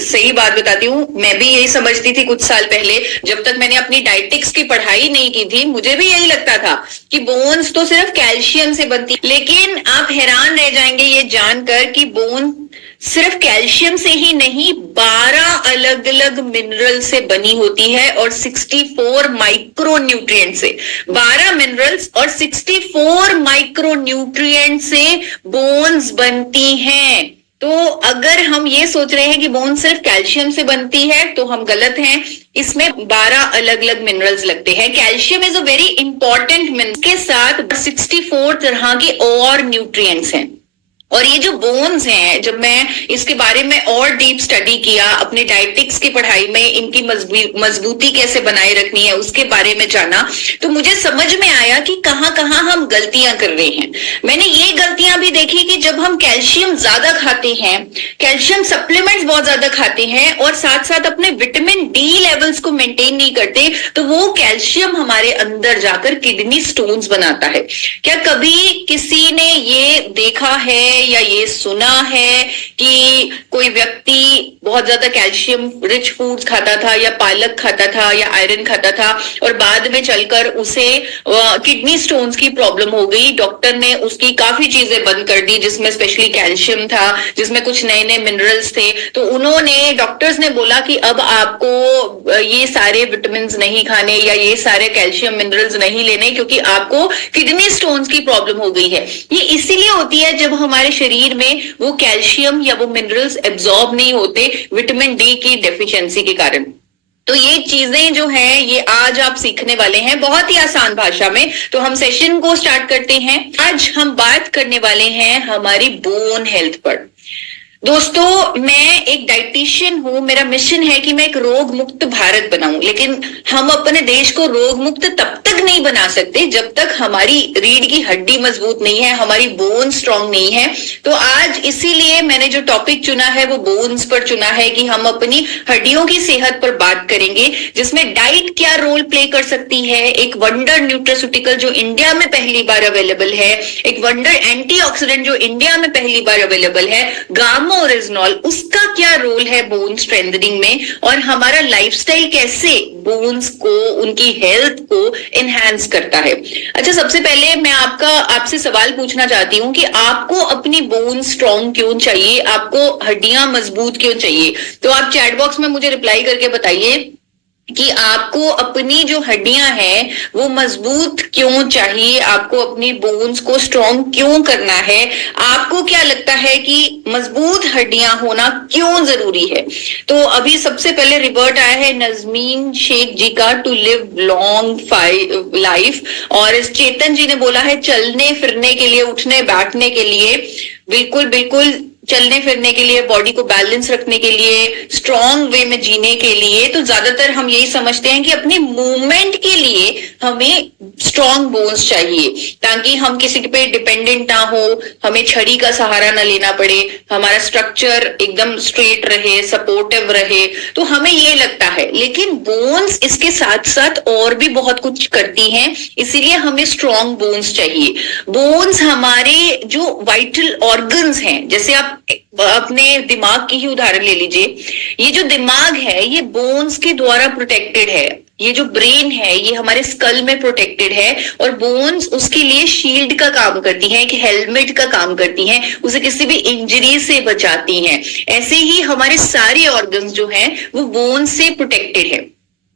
सही बात बताती हूँ, मैं भी यही समझती थी कुछ साल पहले, जब तक मैंने अपनी डाइटिक्स की पढ़ाई नहीं की थी, मुझे भी यही लगता था कि बोन्स तो सिर्फ कैल्शियम से बनती, लेकिन आप हैरान रह जाएंगे ये जानकर कि बोन सिर्फ कैल्शियम से ही नहीं, 12 अलग अलग मिनरल से बनी होती है और 64 माइक्रो न्यूट्रिएंट से। 12 मिनरल्स और 64 माइक्रो न्यूट्रिएंट से बोन्स बनती हैं। तो अगर हम ये सोच रहे हैं कि बोन सिर्फ कैल्शियम से बनती है तो हम गलत हैं। इसमें 12 अलग अलग मिनरल्स लगते हैं। Calcium is a very important mineral के साथ 64 तरह के और न्यूट्रिएंट्स हैं। और ये जो बोन्स हैं, जब मैं इसके बारे में और डीप स्टडी किया अपने डाइटिक्स की पढ़ाई में, इनकी मजबूती कैसे बनाए रखनी है उसके बारे में जाना, तो मुझे समझ में आया कि कहाँ कहाँ हम गलतियां कर रहे हैं। मैंने ये गलतियां भी देखी कि जब हम कैल्शियम ज्यादा खाते हैं, कैल्शियम सप्लीमेंट्स बहुत ज्यादा खाते हैं और साथ साथ अपने विटामिन डी लेवल्स को मेंटेन नहीं करते, तो वो कैल्शियम हमारे अंदर जाकर किडनी स्टोन्स बनाता है। क्या कभी किसी ने ये देखा है या ये सुना है कि कोई व्यक्ति बहुत ज्यादा कैल्शियम रिच फूड्स खाता था या पालक खाता था या आयरन खाता था और बाद में चलकर उसे किडनी स्टोन्स की प्रॉब्लम हो गई, डॉक्टर ने उसकी काफी चीजें बंद कर दी जिसमें स्पेशली कैल्शियम था, जिसमें कुछ नए नए मिनरल्स थे, तो उन्होंने डॉक्टर्स ने बोला कि अब आपको ये सारे विटामिन नहीं खाने या ये सारे कैल्शियम मिनरल्स नहीं लेने क्योंकि आपको किडनी स्टोन्स की प्रॉब्लम हो गई है। ये इसीलिए होती है जब हमारे शरीर में वो कैल्शियम या वो मिनरल्स एब्जॉर्ब नहीं होते विटामिन डी की डेफिशिएंसी के कारण। तो ये चीजें जो हैं ये आज आप सीखने वाले हैं बहुत ही आसान भाषा में। तो हम सेशन को स्टार्ट करते हैं। आज हम बात करने वाले हैं हमारी बोन हेल्थ पर। दोस्तों, मैं एक डाइटिशियन हूं, मेरा मिशन है कि मैं एक रोग मुक्त भारत बनाऊं, लेकिन हम अपने देश को रोग मुक्त तब तक नहीं बना सकते जब तक हमारी रीढ़ की हड्डी मजबूत नहीं है, हमारी बोन स्ट्रांग नहीं है। तो आज इसीलिए मैंने जो टॉपिक चुना है वो बोन्स पर चुना है कि हम अपनी हड्डियों की सेहत पर बात करेंगे, जिसमें डाइट क्या रोल प्ले कर सकती है। एक वंडर न्यूट्रास्यूटिकल जो इंडिया में पहली बार अवेलेबल है, एक वंडर एंटीऑक्सीडेंट जो इंडिया में पहली बार अवेलेबल है, गामा ओरिजिनॉल, उसका क्या रोल है बोन स्ट्रेंथनिंग में, और हमारा लाइफस्टाइल कैसे बोन्स को, उनकी हेल्थ को एनहांस करता है। अच्छा, सबसे पहले मैं आपसे सवाल पूछना चाहती हूँ कि आपको अपनी बोन स्ट्रांग क्यों चाहिए, आपको हड्डियां मजबूत क्यों चाहिए? तो आप चैट बॉक्स में मुझे रिप्लाई करके बताइए कि आपको अपनी जो हड्डियां हैं वो मजबूत क्यों चाहिए, आपको अपनी बोन्स को स्ट्रॉन्ग क्यों करना है, आपको क्या लगता है कि मजबूत हड्डियां होना क्यों जरूरी है। तो अभी सबसे पहले रिवर्ट आया है नजमीन शेख जी का, टू लिव लॉन्ग लाइफ, और इस चेतन जी ने बोला है चलने फिरने के लिए, उठने बैठने के लिए। बिल्कुल बिल्कुल, चलने फिरने के लिए, बॉडी को बैलेंस रखने के लिए, स्ट्रॉन्ग वे में जीने के लिए। तो ज्यादातर हम यही समझते हैं कि अपनी मूवमेंट के लिए हमें स्ट्रॉन्ग बोन्स चाहिए ताकि हम किसी पे डिपेंडेंट ना हो, हमें छड़ी का सहारा ना लेना पड़े, हमारा स्ट्रक्चर एकदम स्ट्रेट रहे, सपोर्टिव रहे। तो हमें ये लगता है, लेकिन बोन्स इसके साथ साथ और भी बहुत कुछ करती हैं, इसीलिए हमें स्ट्रॉन्ग बोन्स चाहिए। बोन्स हमारे जो वाइटल ऑर्गन्स हैं, जैसे आप अपने दिमाग की ही उदाहरण ले लीजिए, ये जो दिमाग है ये बोन्स के द्वारा प्रोटेक्टेड है। ये जो ब्रेन है ये हमारे स्कल में प्रोटेक्टेड है और बोन्स उसके लिए शील्ड का काम करती हैं, एक हेलमेट का काम करती हैं, उसे किसी भी इंजरी से बचाती हैं। ऐसे ही हमारे सारे ऑर्गन्स जो हैं वो बोन्स से प्रोटेक्टेड है।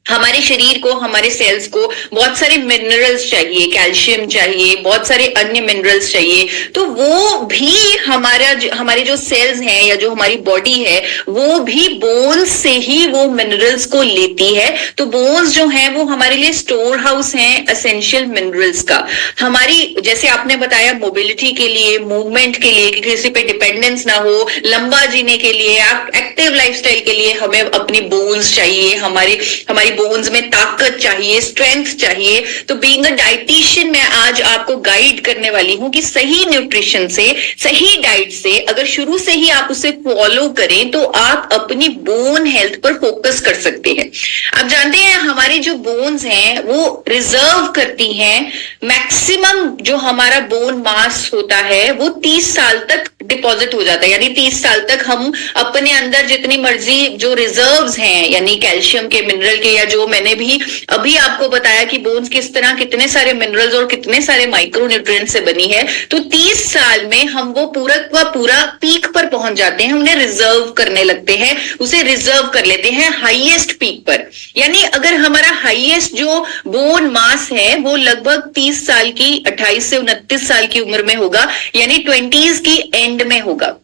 हमारे शरीर को, हमारे सेल्स को बहुत सारे मिनरल्स चाहिए, कैल्शियम चाहिए, बहुत सारे अन्य मिनरल्स चाहिए। तो वो भी हमारे जो सेल्स हैं या जो हमारी बॉडी है वो भी बोन्स से ही वो मिनरल्स को लेती है। तो बोन्स जो हैं वो हमारे लिए स्टोर हाउस हैं एसेंशियल मिनरल्स का। हमारी, जैसे आपने बताया, मोबिलिटी के लिए, मूवमेंट के लिए, कि किसी पे डिपेंडेंस ना हो, लंबा जीने के लिए, एक्टिव लाइफस्टाइल के लिए हमें अपनी बोन्स चाहिए, हमारी हमारी बोन्स में ताकत चाहिए, स्ट्रेंथ चाहिए। तो बीइंग अ डाइटिशियन मैं आज आपको गाइड करने वाली हूं कि सही न्यूट्रिशन से, सही डाइट से अगर शुरू से ही आप उसे फॉलो करें तो आप अपनी बोन हेल्थ पर फोकस कर सकते हैं। आप जानते हैं हमारी जो बोन्स हैं वो रिजर्व करती हैं मैक्सिमम जो हमारा बोन मास होता है वो 30 साल तक डिपॉजिट हो जाता है। यानी 30 साल तक हम अपने अंदर जितनी मर्जी जो रिजर्व्स हैं यानी कैल्शियम के, मिनरल के, या जो मैंने भी अभी आपको बताया कि बोन्स किस तरह कितने सारे मिनरल्स और कितने सारे माइक्रो न्यूट्रिएंट से बनी है, तो 30 साल में हम वो पूरा का पूरा पीक पर पहुंच जाते हैं, उन्हें रिजर्व करने लगते हैं, उसे रिजर्व कर लेते हैं हाईएस्ट पीक पर। यानी अगर हमारा हाईएस्ट जो बोन मास है वो लगभग 30 साल की, 28 से 29 साल की उम्र में होगा, यानी 20s की एंड में होगा।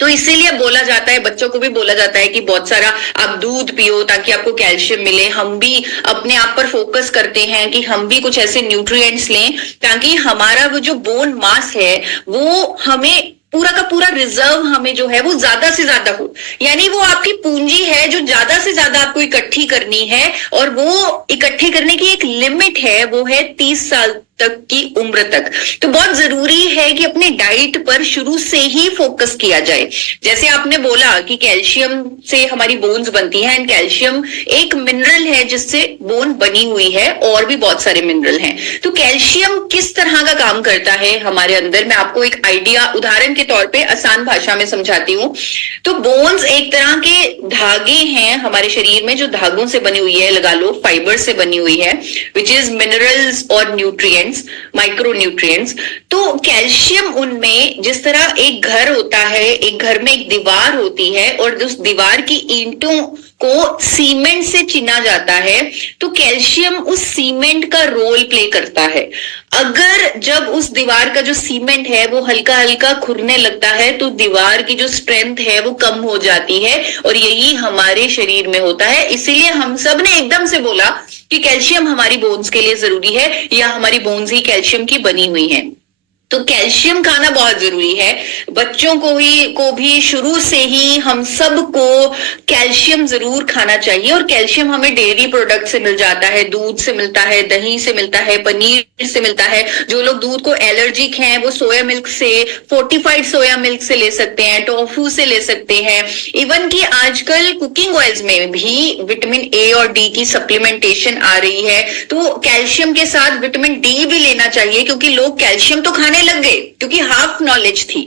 तो इसीलिए बोला जाता है, बच्चों को भी बोला जाता है कि बहुत सारा आप दूध पियो ताकि आपको कैल्शियम मिले। हम भी अपने आप पर फोकस करते हैं कि हम भी कुछ ऐसे न्यूट्रिएंट्स लें ताकि हमारा वो जो बोन मास है वो हमें पूरा का पूरा रिजर्व हमें जो है वो ज्यादा से ज्यादा हो। यानी वो आपकी पूंजी है जो ज्यादा से ज्यादा आपको इकट्ठी करनी है, और वो इकट्ठी करने की एक लिमिट है, वो है 30 साल तक की उम्र तक। तो बहुत जरूरी है कि अपने डाइट पर शुरू से ही फोकस किया जाए। जैसे आपने बोला कि कैल्शियम से हमारी बोन्स बनती हैं, एंड कैल्शियम एक मिनरल है जिससे बोन बनी हुई है, और भी बहुत सारे मिनरल हैं। तो कैल्शियम किस तरह का काम करता है हमारे अंदर, मैं आपको एक आइडिया उदाहरण के तौर पे आसान भाषा में समझाती हूँ। तो बोन्स एक तरह के धागे हैं हमारे शरीर में, जो धागों से बनी हुई है, लगा लो फाइबर से बनी हुई है, विच इज मिनरल्स और न्यूट्रिएंट्स, माइक्रो न्यूट्रिएंट्स। तो कैल्शियम उनमें, जिस तरह एक घर होता है, एक घर में एक दीवार होती है और उस दीवार की ईंटों को सीमेंट से चिना जाता है, तो कैल्शियम उस सीमेंट का रोल प्ले करता है। अगर जब उस दीवार का जो सीमेंट है वो हल्का हल्का खुरने लगता है तो दीवार की जो स्ट्रेंथ है वो कम हो जाती है, और यही हमारे शरीर में होता है। इसीलिए हम सब ने एकदम से बोला कि कैल्शियम हमारी बोन्स के लिए जरूरी है, या हमारी बोन्स ही कैल्शियम की बनी हुई हैं। तो कैल्शियम खाना बहुत जरूरी है। बच्चों को भी शुरू से ही हम सबको कैल्शियम जरूर खाना चाहिए। और कैल्शियम हमें डेयरी प्रोडक्ट से मिल जाता है, दूध से मिलता है, दही से मिलता है, पनीर से मिलता है। जो लोग दूध को एलर्जिक हैं वो सोया मिल्क से, फोर्टिफाइड सोया मिल्क से ले सकते हैं, टोफू से ले सकते हैं। इवन कि आजकल कुकिंग ऑयल्स में भी विटामिन ए और डी की सप्लीमेंटेशन आ रही है। तो कैल्शियम के साथ विटामिन डी भी लेना चाहिए, क्योंकि लोग कैल्शियम तो खाने लग गए क्योंकि हाफ नॉलेज थी।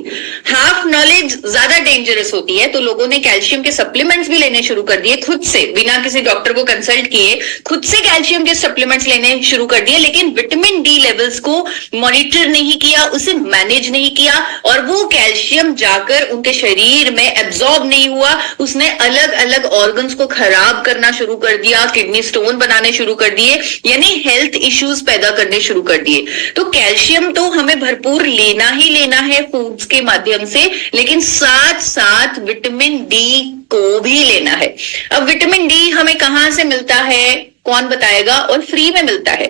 हाफ नॉलेज ज्यादा डेंजरस होती है, तो लोगों ने कैल्शियम के सप्लीमेंट्स भी लेने शुरू कर दिए, खुद से, बिना किसी डॉक्टर को कंसल्ट किए खुद से कैल्शियम के सप्लीमेंट्स लेने शुरू कर दिए। लेकिन विटामिन डी लेवल्स को मॉनिटर नहीं किया, उसे मैनेज नहीं किया, और वो कैल्शियम जाकर उनके शरीर में एब्जॉर्ब नहीं हुआ। उसने अलग अलग ऑर्गन्स को खराब करना शुरू कर दिया, किडनी स्टोन बनाने शुरू कर दिए, यानी हेल्थ इश्यूज पैदा करने शुरू कर दिए। तो कैल्शियम तो हमें भरपूर लेना ही लेना है फूड्स के माध्यम से, लेकिन साथ साथ विटामिन डी को भी लेना है। अब विटामिन डी हमें कहां से मिलता है, कौन बताएगा? और फ्री में मिलता है।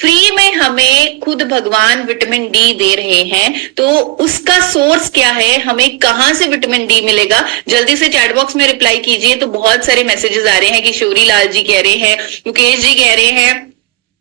फ्री में हमें खुद भगवान विटामिन डी दे रहे हैं, तो उसका सोर्स क्या है, हमें कहां से विटामिन डी मिलेगा? जल्दी से चैट बॉक्स में रिप्लाई कीजिए। तो बहुत सारे मैसेजेस आ रहे हैं कि शौरी लाल जी कह रहे हैं, मुकेश जी कह रहे हैं,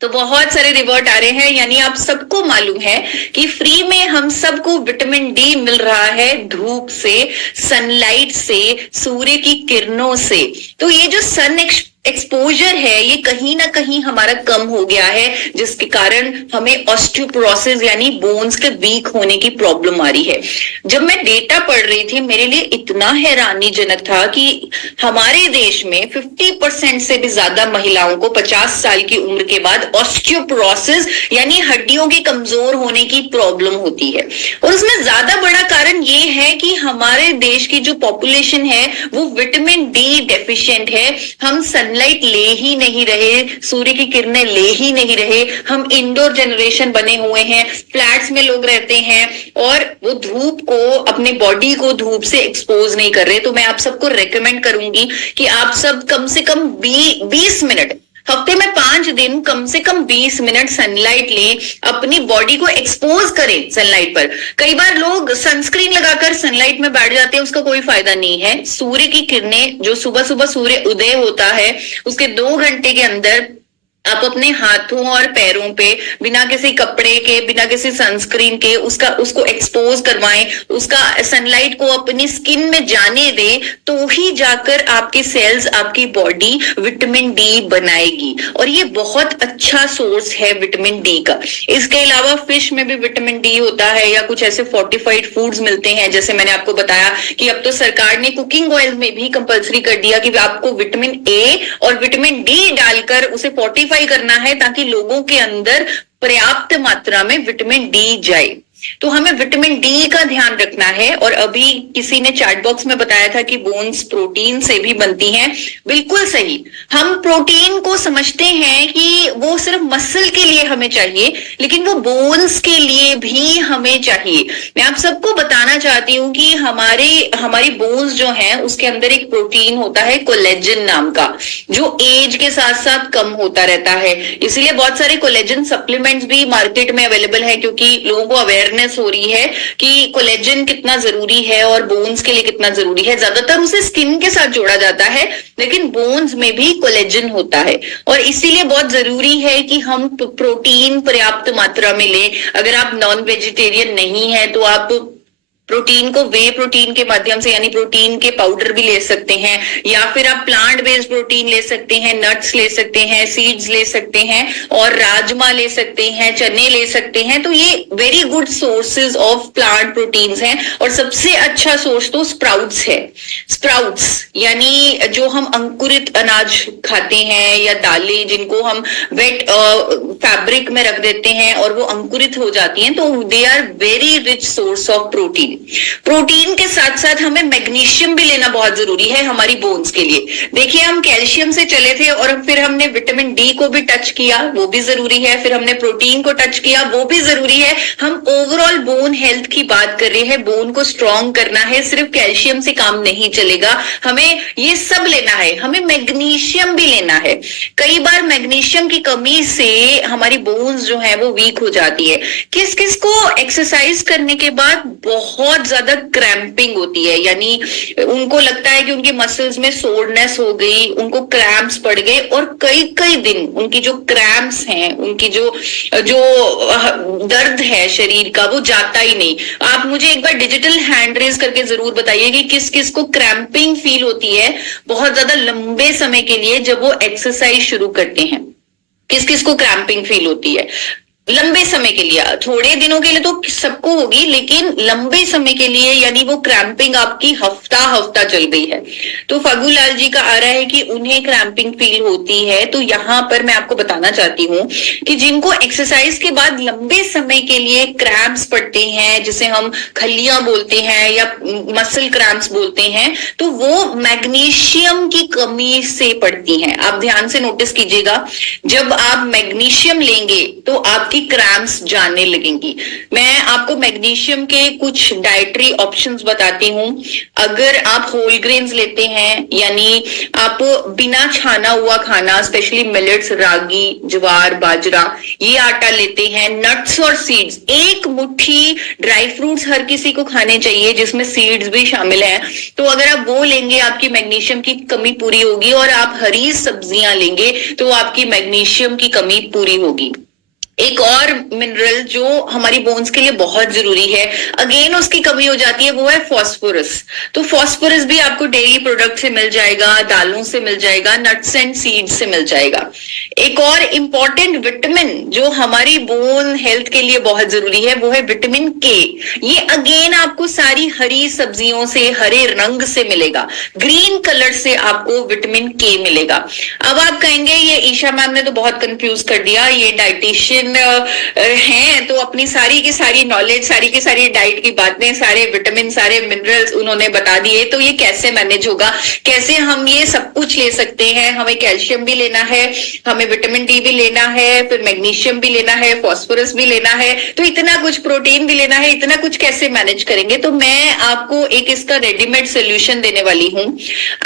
तो बहुत सारे रिवर्ट आ रहे हैं। यानी आप सबको मालूम है कि फ्री में हम सबको विटामिन डी मिल रहा है धूप से, सनलाइट से, सूर्य की किरणों से। तो ये जो सन एक्सपोजर है ये कहीं ना कहीं हमारा कम हो गया है, जिसके कारण हमें ऑस्टियोपोरोसिस यानी बोन्स के वीक होने की प्रॉब्लम आ रही है। जब मैं डेटा पढ़ रही थी मेरे लिए इतना हैरानीजनक था कि हमारे देश में 50% से भी ज्यादा महिलाओं को 50 साल की उम्र के बाद ऑस्टियोपोरोसिस यानी हड्डियों के कमजोर होने की प्रॉब्लम होती है। और उसमें ज्यादा बड़ा कारण ये है कि हमारे देश की जो पॉपुलेशन है वो विटामिन डी डेफिशिएंट है। हम सनलाइट ले ही नहीं रहे, सूर्य की किरणें ले ही नहीं रहे। हम इंडोर जनरेशन बने हुए हैं, फ्लैट्स में लोग रहते हैं और वो धूप को, अपने बॉडी को धूप से एक्सपोज नहीं कर रहे। तो मैं आप सबको रेकमेंड करूंगी कि आप सब कम से कम 20 मिनट हफ्ते में 5 दिन कम से कम 20 मिनट सनलाइट लें, अपनी बॉडी को एक्सपोज करें सनलाइट पर। कई बार लोग सनस्क्रीन लगाकर सनलाइट में बैठ जाते हैं, उसका कोई फायदा नहीं है। सूर्य की किरणें जो सुबह सुबह सूर्य उदय होता है उसके 2 घंटे के अंदर आप अपने हाथों और पैरों पे बिना किसी कपड़े के, बिना किसी सनस्क्रीन के उसको एक्सपोज करवाएं, उसका सनलाइट को अपनी स्किन में जाने दें, तो ही जाकर आपके सेल्स, आपकी बॉडी विटामिन डी बनाएगी। और ये बहुत अच्छा सोर्स है विटामिन डी का। इसके अलावा फिश में भी विटामिन डी होता है, या कुछ ऐसे फोर्टिफाइड फूड्स मिलते हैं, जैसे मैंने आपको बताया कि अब तो सरकार ने कुकिंग ऑयल में भी कंपलसरी कर दिया कि आपको विटामिन ए और विटामिन डी डालकर उसे फोर्टिफाई करना है, ताकि लोगों के अंदर पर्याप्त मात्रा में विटामिन डी जाए। तो हमें विटामिन डी का ध्यान रखना है। और अभी किसी ने चैट बॉक्स में बताया था कि बोन्स प्रोटीन से भी बनती हैं। बिल्कुल सही, हम प्रोटीन को समझते हैं कि वो सिर्फ मसल के लिए हमें चाहिए, लेकिन वो बोन्स के लिए भी हमें चाहिए। मैं आप सबको बताना चाहती हूँ कि हमारी बोन्स जो हैं उसके अंदर एक प्रोटीन होता है कोलेजन नाम का, जो एज के साथ साथ कम होता रहता है। इसीलिए बहुत सारे कोलेजन सप्लीमेंट्स भी मार्केट में अवेलेबल है, क्योंकि लोगों को अवेयरनेस हो रही है कि कोलेजन कितना जरूरी है और बोन्स के लिए कितना जरूरी है। ज्यादातर उसे स्किन के साथ जोड़ा जाता है, लेकिन बोन्स में भी कोलेजन होता है, और इसीलिए बहुत जरूरी है कि हम प्रोटीन पर्याप्त मात्रा में लें। अगर आप नॉन वेजिटेरियन नहीं है तो आप प्रोटीन को वे प्रोटीन के माध्यम से, यानी प्रोटीन के पाउडर भी ले सकते हैं, या फिर आप प्लांट बेस्ड प्रोटीन ले सकते हैं, नट्स ले सकते हैं, सीड्स ले सकते हैं, और राजमा ले सकते हैं, चने ले सकते हैं। तो ये very good sources of plant proteins हैं। और सबसे अच्छा सोर्स तो स्प्राउट्स है। स्प्राउट्स यानी जो हम अंकुरित अनाज खाते हैं, या दालें जिनको हम वेट फैब्रिक में रख देते हैं और वो अंकुरित हो जाती हैं, तो they are very rich source of protein. Protein के साथ साथ हमें मैग्नीशियम भी लेना बहुत जरूरी है हमारी बोन्स के लिए। देखिए, हम कैल्शियम से चले थे और फिर हमने विटामिन डी को भी टच किया, वो भी जरूरी है। फिर हमने प्रोटीन को टच किया, वो भी जरूरी है। हम ओवरऑल बोन हेल्थ की बात कर रहे हैं, बोन को स्ट्रॉन्ग करना है। सिर्फ कैल्शियम से काम नहीं चलेगा, हमें ये सब लेना है। हमें मैग्नीशियम भी लेना है। कई बार मैग्नीशियम की कमी से हमारी बोन्स जो है वो वीक हो जाती है। किस किस को एक्सरसाइज करने के बाद बहुत ज्यादा क्रैम्पिंग होती है, यानी उनको लगता है कि उनकी मसल्स में सोरनेस हो गई, उनको क्रैम्प्स पड़ गए, और कई कई दिन उनकी जो क्रैम्प्स हैं, उनकी जो दर्द है शरीर का, वो जाता ही नहीं। आप मुझे एक बार डिजिटल हैंड रेज करके जरूर बताइए कि किस किस को क्रैम्पिंग फील होती है बहुत ज्यादा लंबे समय के लिए जब वो एक्सरसाइज शुरू करते हैं। किस किस को क्रैम्पिंग फील होती है लंबे समय के लिए? थोड़े दिनों के लिए तो सबको होगी, लेकिन लंबे समय के लिए, यानी वो क्रैम्पिंग आपकी हफ्ता हफ्ता चल गई है। तो फगुलाल जी का आ रहा है कि उन्हें क्रैम्पिंग फील होती है। तो यहाँ पर मैं आपको बताना चाहती हूँ कि जिनको एक्सरसाइज के बाद लंबे समय के लिए क्रैम्प्स पड़ते हैं, जिसे हम खलियां बोलते हैं या मसल क्रैम्प्स बोलते हैं, तो वो मैग्नीशियम की कमी से पड़ती हैं। आप ध्यान से नोटिस कीजिएगा, जब आप मैग्नीशियम लेंगे तो आपकी क्रैम्प्स जाने लगेंगी। मैं आपको मैग्नीशियम के कुछ डाइटरी ऑप्शंस बताती हूँ। अगर आप होल ग्रेन्स लेते हैं, यानी आप बिना छाना हुआ खाना, स्पेशली मिलेट्स, रागी, ज्वार, बाजरा, ये आटा लेते हैं, नट्स और सीड्स, एक मुट्ठी ड्राई फ्रूट्स हर किसी को खाने चाहिए जिसमें सीड्स भी शामिल हैं। तो अगर आप वो लेंगे, आपकी मैग्नीशियम की कमी पूरी होगी। और आप हरी सब्जियां लेंगे तो आपकी मैग्नीशियम की कमी पूरी होगी। एक और मिनरल जो हमारी बोन्स के लिए बहुत जरूरी है, अगेन उसकी कमी हो जाती है, वो है फास्फोरस। तो फास्फोरस भी आपको डेयरी प्रोडक्ट से मिल जाएगा, दालों से मिल जाएगा, नट्स एंड सीड्स से मिल जाएगा। एक और इंपॉर्टेंट विटामिन जो हमारी बोन हेल्थ के लिए बहुत जरूरी है, वो है विटामिन के। ये अगेन आपको सारी हरी सब्जियों से, हरे रंग से मिलेगा, ग्रीन कलर से आपको विटामिन के मिलेगा। अब आप कहेंगे ये ईशा मैम ने तो बहुत कंफ्यूज कर दिया, ये डाइटिशियन लेकिन हैं तो अपनी सारी की सारी नॉलेज, सारी की सारी डाइट की बातें, सारे विटामिन, सारे मिनरल्स उन्होंने बता दिए। तो ये कैसे मैनेज होगा, कैसे हम ये सब कुछ ले सकते हैं? हमें कैल्शियम भी लेना है, हमें विटामिन डी भी लेना है, फिर मैग्नीशियम भी लेना है, फास्फोरस भी लेना है, तो इतना कुछ, प्रोटीन भी लेना है, इतना कुछ कैसे मैनेज करेंगे? तो मैं आपको एक इसका रेडीमेड सोल्यूशन देने वाली हूँ।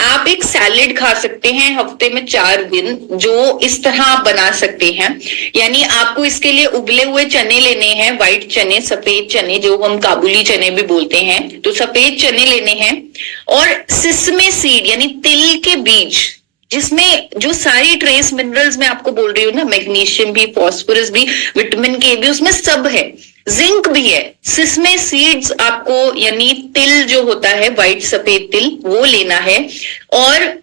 आप एक सैलेड खा सकते हैं हफ्ते में 4 दिन, जो इस तरह बना सकते हैं। यानी आपको इसके लिए उबले हुए चने लेने हैं, व्हाइट चने, सफेद चने, जो हम काबुली चने भी बोलते हैं, तो सफेद चने लेने हैं, और सिसमे सीड यानी तिल के बीज, जिसमें जो सारी ट्रेस मिनरल्स मैं आपको बोल रही हूँ ना, मैग्नीशियम भी, फास्फोरस भी, विटामिन के भी, उसमें सब है, जिंक भी है। सिसमे सीड्स आपको, यानी तिल जो होता है, व्हाइट सफेद तिल, वो लेना है। और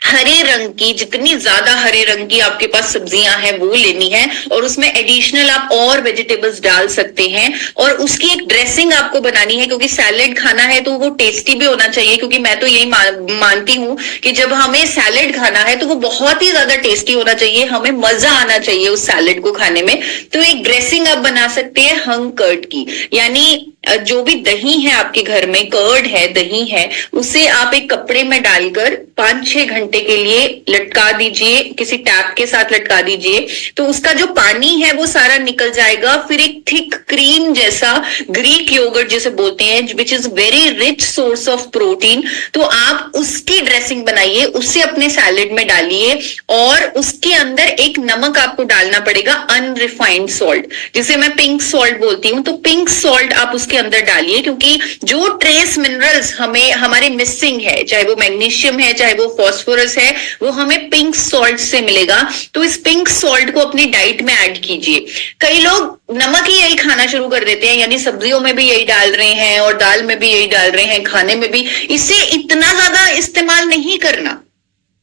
हरे रंग की, जितनी ज्यादा हरे रंग की आपके पास सब्जियां हैं वो लेनी है, और उसमें एडिशनल आप और वेजिटेबल्स डाल सकते हैं। और उसकी एक ड्रेसिंग आपको बनानी है, क्योंकि सैलेड खाना है तो वो टेस्टी भी होना चाहिए। क्योंकि मैं तो यही मानती हूँ कि जब हमें सैलेड खाना है तो वो बहुत ही ज्यादा टेस्टी होना चाहिए, हमें मजा आना चाहिए उस सैलेड को खाने में। तो एक ड्रेसिंग आप बना सकते हैं हंग कर्ड की, यानी जो भी दही है आपके घर में, कर्ड है, दही है, उसे आप एक कपड़े में डालकर 5-6 घंटे के लिए लटका दीजिए, किसी टैप के साथ लटका दीजिए, तो उसका जो पानी है वो सारा निकल जाएगा। फिर एक थिक क्रीम जैसा, ग्रीक योगर्ट जिसे बोलते हैं, which is very rich source of protein, तो आप उसकी ड्रेसिंग बनाइए, उससे अपने सैलेड में डालिए। और उसके अंदर एक नमक आपको डालना पड़ेगा, अनरिफाइंड सॉल्ट, जिसे मैं पिंक सॉल्ट बोलती हूँ। तो पिंक सॉल्ट आप उसके अंदर डालिए, क्योंकि जो ट्रेस मिनरल्स हमें हमारे मिसिंग है, चाहे वो मैग्नीशियम है, चाहे वो फास्फोरस है, वो हमें पिंक सॉल्ट से मिलेगा। तो इस पिंक सॉल्ट को अपनी डाइट में ऐड कीजिए। कई लोग नमक ही यही खाना शुरू कर देते हैं, यानी सब्जियों में भी यही डाल रहे हैं और दाल में भी यही डाल रहे हैं, खाने में भी। इसे इतना ज्यादा इस्तेमाल नहीं करना,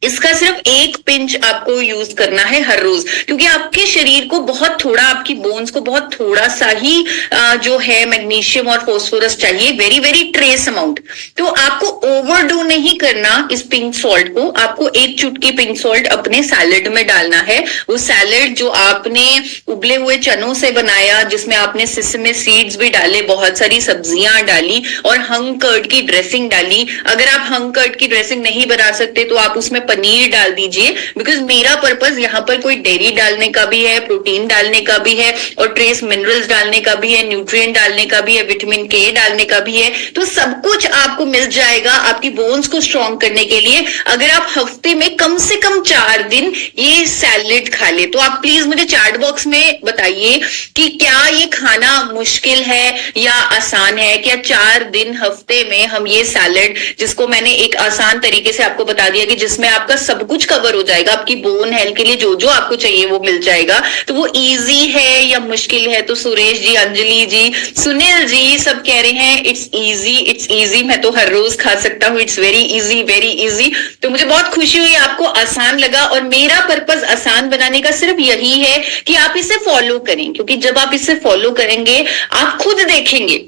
इसका सिर्फ 1 पिंच आपको यूज करना है हर रोज, क्योंकि आपके शरीर को बहुत थोड़ा, आपकी बोन्स को बहुत थोड़ा सा ही जो है मैग्नीशियम और फास्फोरस चाहिए, वेरी वेरी ट्रेस अमाउंट। तो आपको ओवरडू नहीं करना इस पिंक सॉल्ट को। आपको 1 चुटकी पिंक सॉल्ट अपने सैलेड में डालना है। वो सैलेड जो आपने उबले हुए चनों से बनाया, जिसमें आपने सिसमे सीड्स भी डाले, बहुत सारी सब्जियां डाली और हंग कर्ड की ड्रेसिंग डाली। अगर आप हंग कर्ड की ड्रेसिंग नहीं बना सकते तो आप उसमें पनीर डाल दीजिए, बिकॉज मेरा पर्पस यहाँ पर कोई डेयरी डालने का भी है, प्रोटीन डालने का भी है, और ट्रेस मिनरल्स डालने का भी है, न्यूट्रिएंट डालने का भी है, विटामिन के डालने का भी है। तो सब कुछ आपको मिल जाएगा आपकी बोन्स को स्ट्रॉन्ग करने के लिए, अगर आप हफ्ते में कम से कम 4 दिन ये सैलेड खा ले। तो आप प्लीज मुझे चैट बॉक्स में बताइए कि क्या ये खाना मुश्किल है या आसान है? क्या 4 दिन हफ्ते में हम ये सैलेड, जिसको मैंने एक आसान तरीके से आपको बता दिया कि जिसमें आपका सब कुछ कवर हो जाएगा, आपकी बोन हेल्थ के लिए जो जो आपको चाहिए वो मिल जाएगा, तो वो इजी है या मुश्किल है? तो सुरेश जी, अंजलि जी, सुनील जी सब कह रहे हैं इट्स इजी, इट्स इजी, मैं तो हर रोज खा सकता हूँ, it's very easy, very easy. तो मुझे बहुत खुशी हुई आपको आसान लगा, और मेरा पर्पस आसान बनाने का सिर्फ यही है कि आप इसे फॉलो करें, क्योंकि जब आप इसे फॉलो करेंगे आप खुद देखेंगे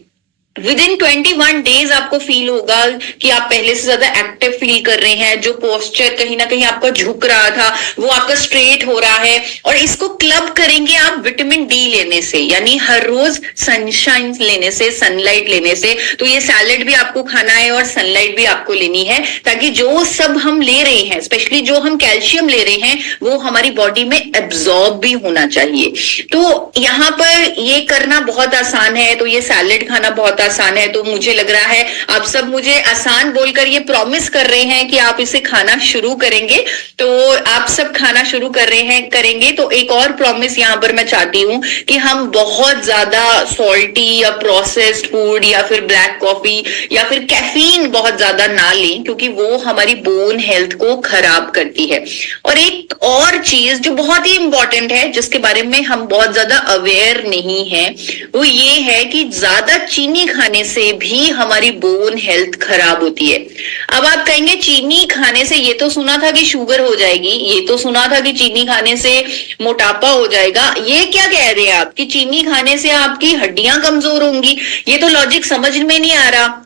विद इन 21 डेज आपको फील होगा कि आप पहले से ज्यादा एक्टिव फील कर रहे हैं। जो पोस्चर कहीं ना कहीं आपका झुक रहा था वो आपका स्ट्रेट हो रहा है। और इसको क्लब करेंगे आप विटामिन डी लेने से, यानी हर रोज सनशाइन लेने से, सनलाइट लेने से। तो ये सैलेड भी आपको खाना है और सनलाइट भी आपको लेनी है, ताकि जो सब हम ले रहे हैं, स्पेशली जो हम कैल्शियम ले रहे हैं, वो हमारी बॉडी में एब्जॉर्ब भी होना चाहिए। तो यहाँ पर ये करना बहुत आसान है, तो ये सैलेड खाना बहुत आसान है। तो मुझे लग रहा है आप सब मुझे आसान बोलकर ये प्रॉमिस कर रहे हैं कि आप इसे खाना शुरू करेंगे। तो आप सब खाना शुरू कर रहे हैं, करेंगे। तो एक और प्रॉमिस यहाँ पर मैं चाहती हूँ कि हम बहुत ज्यादा सॉल्टी या प्रोसेस्ड फूड या फिर ब्लैक कॉफी या फिर कैफीन बहुत ज्यादा ना लें, क्योंकि वो हमारी बोन हेल्थ को खराब करती है। और एक और चीज जो बहुत ही इंपॉर्टेंट है, जिसके बारे में हम बहुत ज्यादा अवेयर नहीं है, वो ये है कि ज्यादा चीनी खाने से भी हमारी बोन हेल्थ खराब होती है। अब आप कहेंगे चीनी खाने से, ये तो सुना था कि शुगर हो जाएगी, ये तो सुना था कि चीनी खाने से मोटापा हो जाएगा, ये क्या कह रहे हैं आप कि चीनी खाने से आपकी हड्डियां कमजोर होंगी? ये तो लॉजिक समझ में नहीं आ रहा।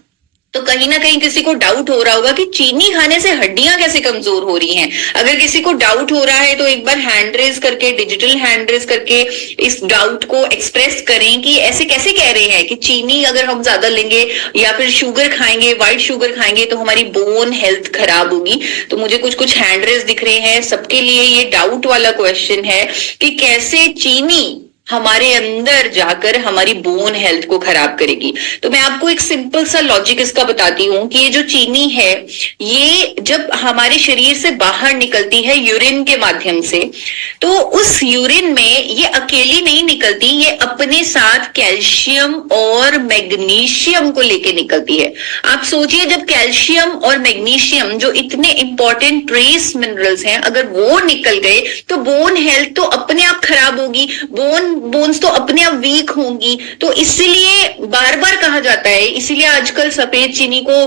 तो कहीं ना कहीं किसी को डाउट हो रहा होगा कि चीनी खाने से हड्डियां कैसे कमजोर हो रही हैं। अगर किसी को डाउट हो रहा है तो एक बार हैंड रेज करके, डिजिटल हैंड रेज करके इस डाउट को एक्सप्रेस करें कि ऐसे कैसे कह रहे हैं कि चीनी अगर हम ज्यादा लेंगे या फिर शुगर खाएंगे, व्हाइट शुगर खाएंगे तो हमारी बोन हेल्थ खराब होगी। तो मुझे कुछ कुछ हैंड रेज दिख रहे हैं, सबके लिए ये डाउट वाला क्वेश्चन है कि कैसे चीनी हमारे अंदर जाकर हमारी बोन हेल्थ को खराब करेगी। तो मैं आपको एक सिंपल सा लॉजिक इसका बताती हूँ कि ये जो चीनी है, ये जब हमारे शरीर से बाहर निकलती है यूरिन के माध्यम से, तो उस यूरिन में ये अकेली नहीं निकलती, ये अपने साथ कैल्शियम और मैग्नीशियम को लेके निकलती है। आप सोचिए, जब कैल्शियम और मैग्नीशियम जो इतने इंपॉर्टेंट ट्रेस मिनरल्स हैं, अगर वो निकल गए तो बोन हेल्थ तो अपने आप खराब होगी, बोन्स तो अपने आप वीक होंगी। तो इसीलिए बार बार कहा जाता है, इसीलिए आजकल सफेद चीनी को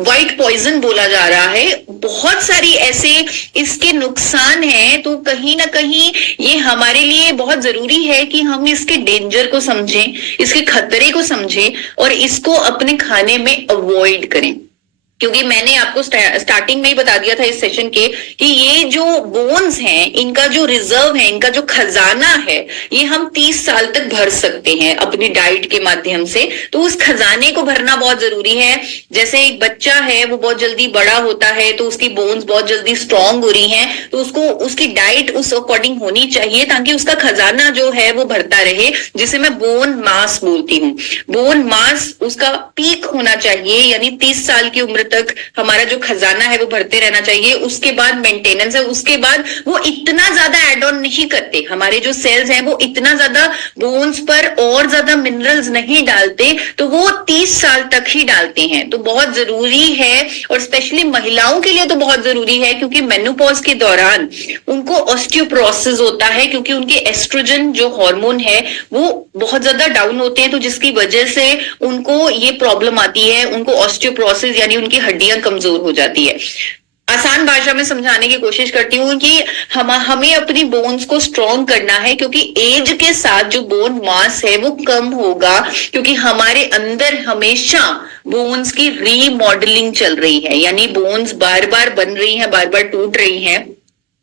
व्हाइट पॉइजन बोला जा रहा है। बहुत सारी ऐसे इसके नुकसान हैं, तो कहीं ना कहीं ये हमारे लिए बहुत जरूरी है कि हम इसके डेंजर को समझें, इसके खतरे को समझें और इसको अपने खाने में अवॉइड करें। क्योंकि मैंने आपको स्टार्टिंग में ही बता दिया था इस सेशन के कि ये जो बोन्स हैं, इनका जो रिजर्व है, इनका जो खजाना है, ये हम 30 साल तक भर सकते हैं अपनी डाइट के माध्यम से। तो उस खजाने को भरना बहुत जरूरी है। जैसे एक बच्चा है, वो बहुत जल्दी बड़ा होता है तो उसकी बोन्स बहुत जल्दी स्ट्रांग हो रही हैं, तो उसको उसकी डाइट उस अकॉर्डिंग होनी चाहिए ताकि उसका खजाना जो है वो भरता रहे, जिसे मैं बोन मास बोलती हूँ। बोन मास उसका पीक होना चाहिए, यानी 30 साल की उम्र तक हमारा जो खजाना है वो भरते रहना चाहिए। उसके बाद मेंटेनेंस है, उसके बाद वो इतना ज्यादा एड ऑन नहीं करते, हमारे जो सेल्स हैं वो इतना ज्यादा बोन्स पर और ज्यादा मिनरल्स नहीं डालते, तो वो 30 साल तक ही डालते हैं। तो बहुत जरूरी है, और स्पेशली महिलाओं के लिए तो बहुत जरूरी है, क्योंकि मेनोपॉज के दौरान उनको ऑस्टियोपोरोसिस होता है, क्योंकि उनके एस्ट्रोजन जो हार्मोन है वो बहुत ज्यादा डाउन होते हैं, तो जिसकी वजह से उनको ये प्रॉब्लम आती है, उनको ऑस्टियोपोरोसिस यानी उनकी हड्डियां कमजोर हो जाती है। आसान भाषा में समझाने की कोशिश करती हूँ कि हमें अपनी बोन्स को स्ट्रॉन्ग करना है, क्योंकि एज के साथ जो बोन मास है वो कम होगा, क्योंकि हमारे अंदर हमेशा बोन्स की रीमॉडलिंग चल रही है, यानी बोन्स बार बार बन रही हैं, बार बार टूट रही हैं।